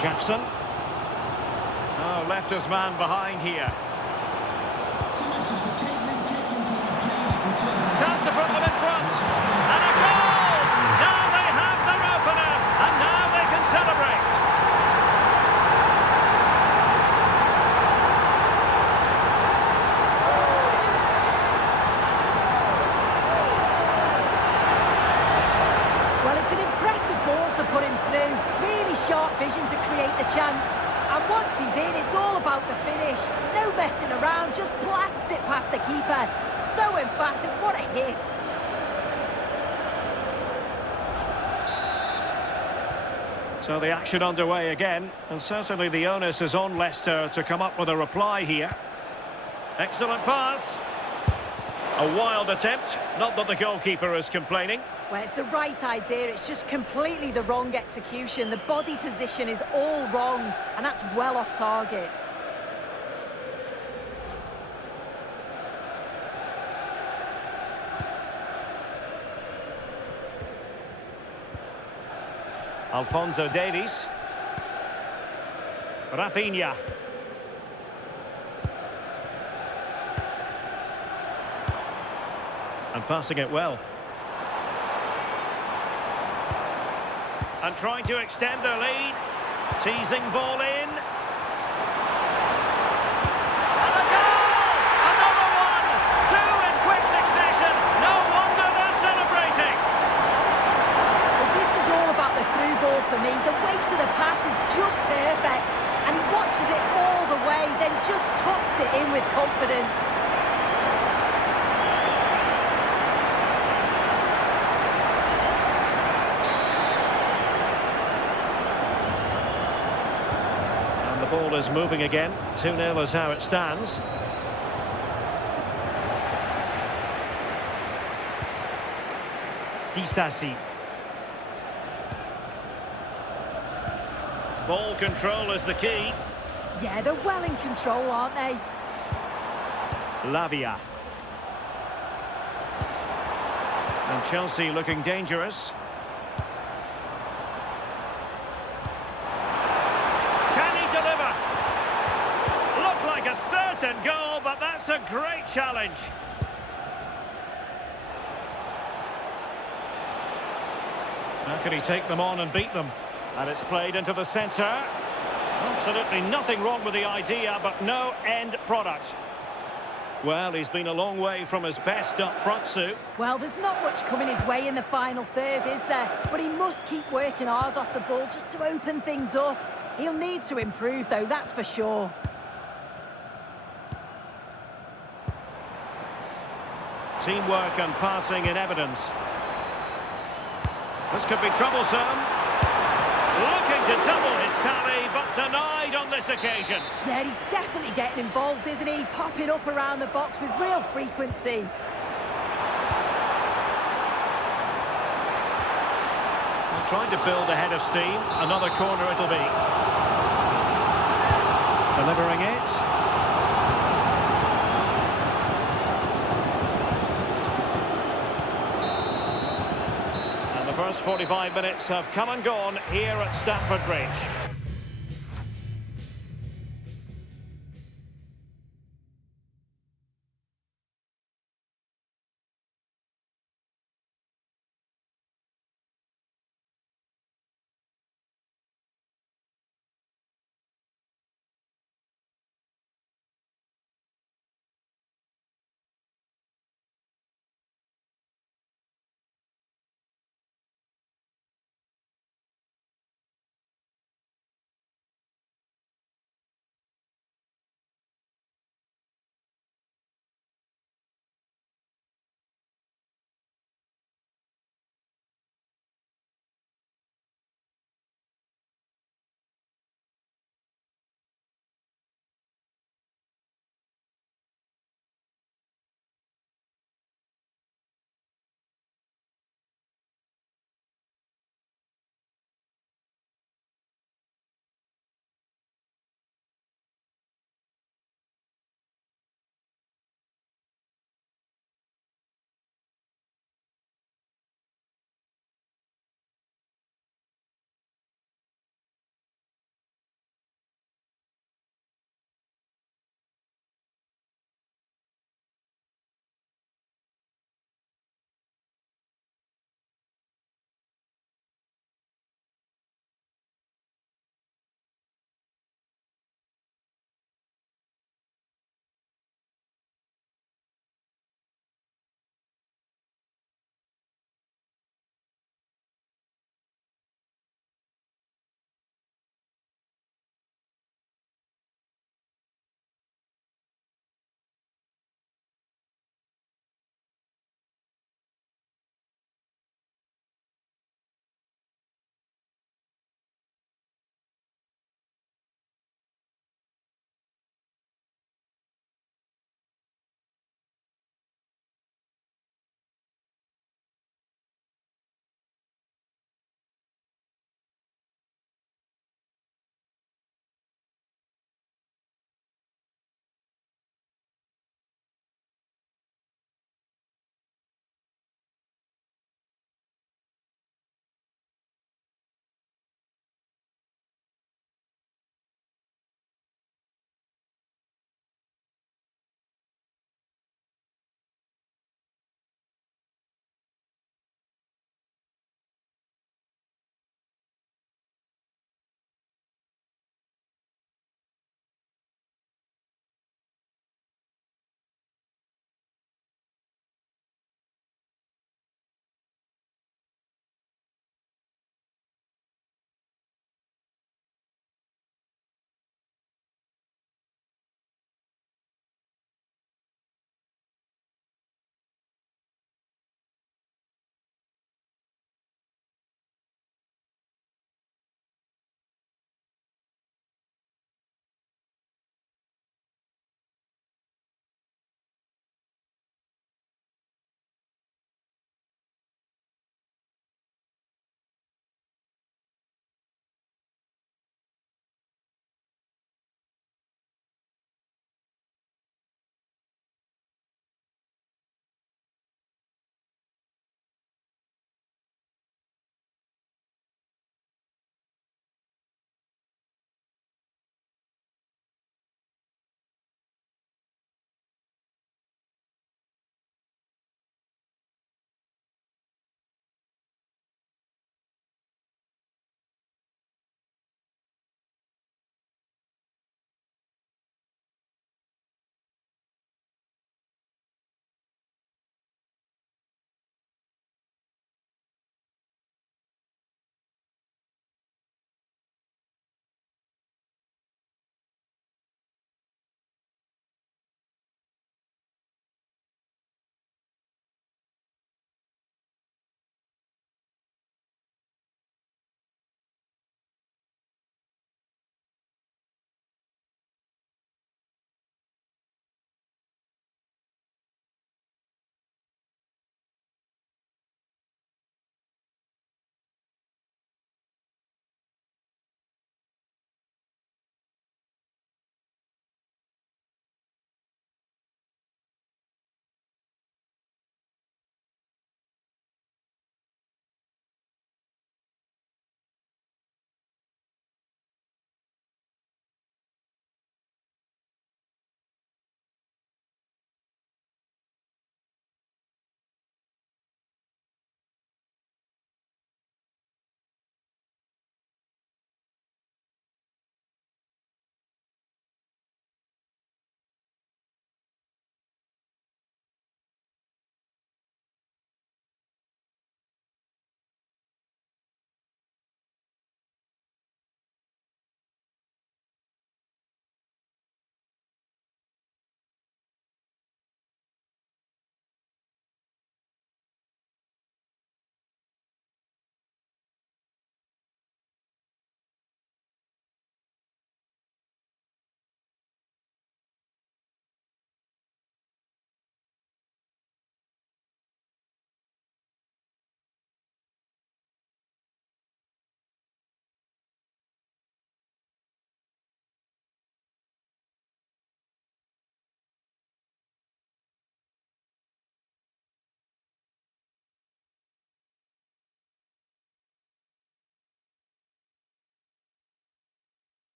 Jackson. Oh, left his man behind here. Chance to put them in front. And a goal! Now they have their opener. And now they can celebrate. Well, it's an impressive ball to put him through. Really sharp vision to create the chance. And once he's in, it's all about the finish. No messing around, just blasts it past the keeper. So emphatic, what a hit. So the action underway again, and certainly the onus is on Leicester to come up with a reply here. Excellent pass. A wild attempt, not that the goalkeeper is complaining. Well, it's the right idea, it's just completely the wrong execution. The body position is all wrong, and that's well off target. Alphonso Davies. Rafinha. And passing it well. And trying to extend their lead. Teasing ball in. And a goal! Another one! Two in quick succession. No wonder they're celebrating. Well, this is all about the through ball for me. The weight of the pass is just perfect. And he watches it all the way, then just tucks it in with confidence. The ball is moving again. 2-0 is how it stands. Disasi. Ball control is the key. Yeah, they're well in control, aren't they? Lavia. And Chelsea looking dangerous. A certain goal, but that's a great challenge. How can he take them on and beat them? And it's played into the centre. Absolutely nothing wrong with the idea, but no end product. Well, he's been a long way from his best up front, Sue. Well, there's not much coming his way in the final third, is there? But he must keep working hard off the ball just to open things up. He'll need to improve, though, that's for sure. Teamwork and passing in evidence. This could be troublesome. Looking to double his tally, but denied on this occasion. Yeah, he's definitely getting involved, isn't he? Popping up around the box with real frequency. Trying to build a head of steam. Another corner it'll be. Delivering it. The first 45 minutes have come and gone here at Stamford Bridge.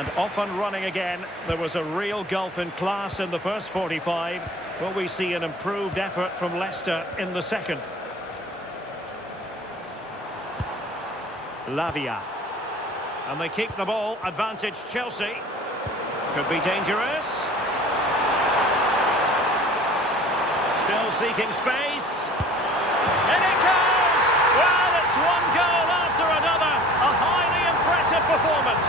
And off and running again. There was a real gulf in class in the first 45. Will we see an improved effort from Leicester in the second? Lavia. And they keep the ball. Advantage Chelsea. Could be dangerous. Still seeking space. In it goes! Well, it's one goal after another. A highly impressive performance.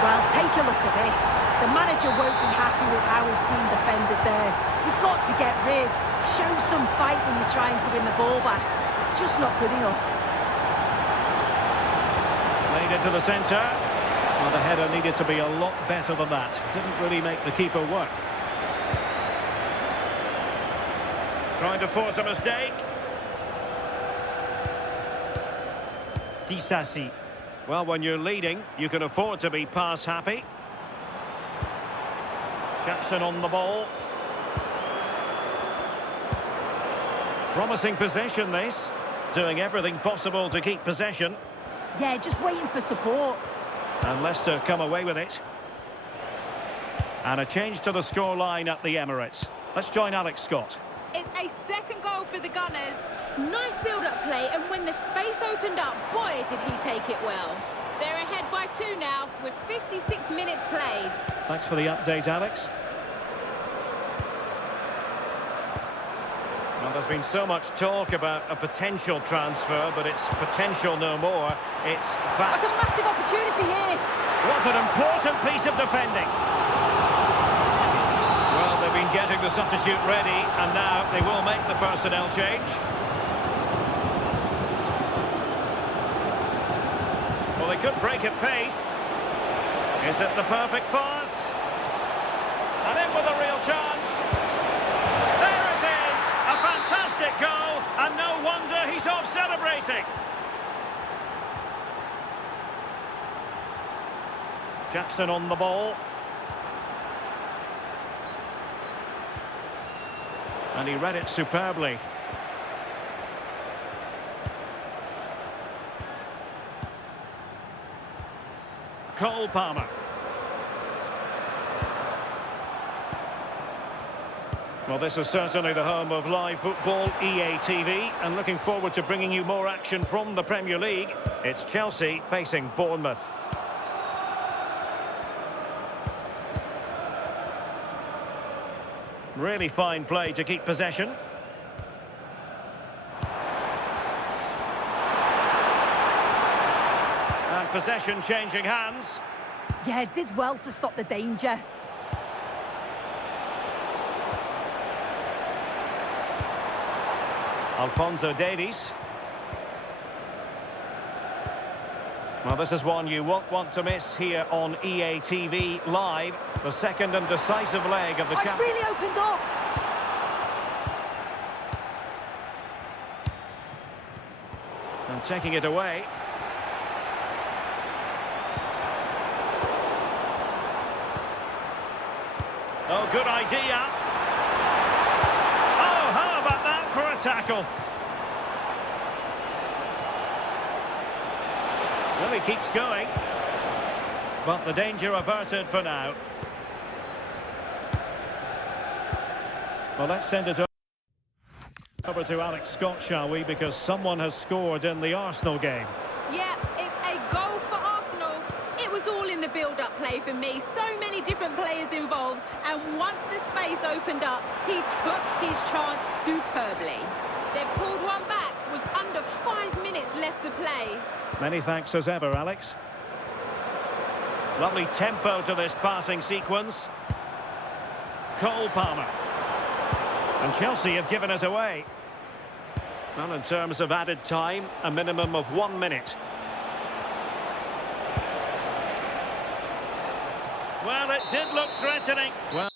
Well, take a look at this. The manager won't be happy with how his team defended there. You've got to get rid. Show some fight when you're trying to win the ball back. It's just not good enough. Played into the centre. Well, the header needed to be a lot better than that. Didn't really make the keeper work. Trying to force a mistake. Disasi. Well, when you're leading, you can afford to be pass happy. Jackson on the ball. Promising possession, this. Doing everything possible to keep possession. Yeah, just waiting for support. And Leicester come away with it. And a change to the scoreline at the Emirates. Let's join Alex Scott. It's a second goal for the Gunners. Nice build-up play, and when the space opened up, boy, did he take it well. They're ahead by 2 now, with 56 minutes played. Thanks for the update, Alex. Well, there's been so much talk about a potential transfer, but it's potential no more. It's fact. That's a massive opportunity here. What an important piece of defending. Well, they've been getting the substitute ready, and now they will make the personnel change. Well, they could break at pace. Is it the perfect pass? And in with a real chance. There it is! A fantastic goal, and no wonder he's off celebrating. Jackson on the ball. And he read it superbly. Cole Palmer. Well, this is certainly the home of live football, EA TV, and looking forward to bringing you more action from the Premier League. It's Chelsea facing Bournemouth. Really fine play to keep possession. And possession changing hands. Yeah, did well to stop the danger. Alphonso Davies. Well, this is one you won't want to miss here on EA TV Live. The second and decisive leg of the It's really opened up. And taking it away. Oh, good idea. Oh, how about that for a tackle? Well, he keeps going. But the danger averted for now. Well, let's send it over to Alex Scott, shall we? Because someone has scored in the Arsenal game. Yeah, it's a goal for Arsenal. It was all in the build-up play for me. So many different players involved. And once the space opened up, he took his chance superbly. They've pulled one back with under 5 minutes left to play. Many thanks as ever, Alex. Lovely tempo to this passing sequence. Cole Palmer. And Chelsea have given us away. Well, in terms of added time, a minimum of 1 minute. Well, it did look threatening. Well.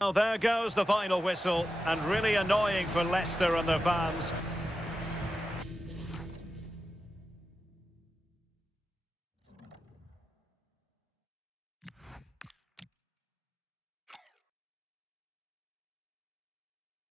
Well, there goes the final whistle, and really annoying for Leicester and their fans.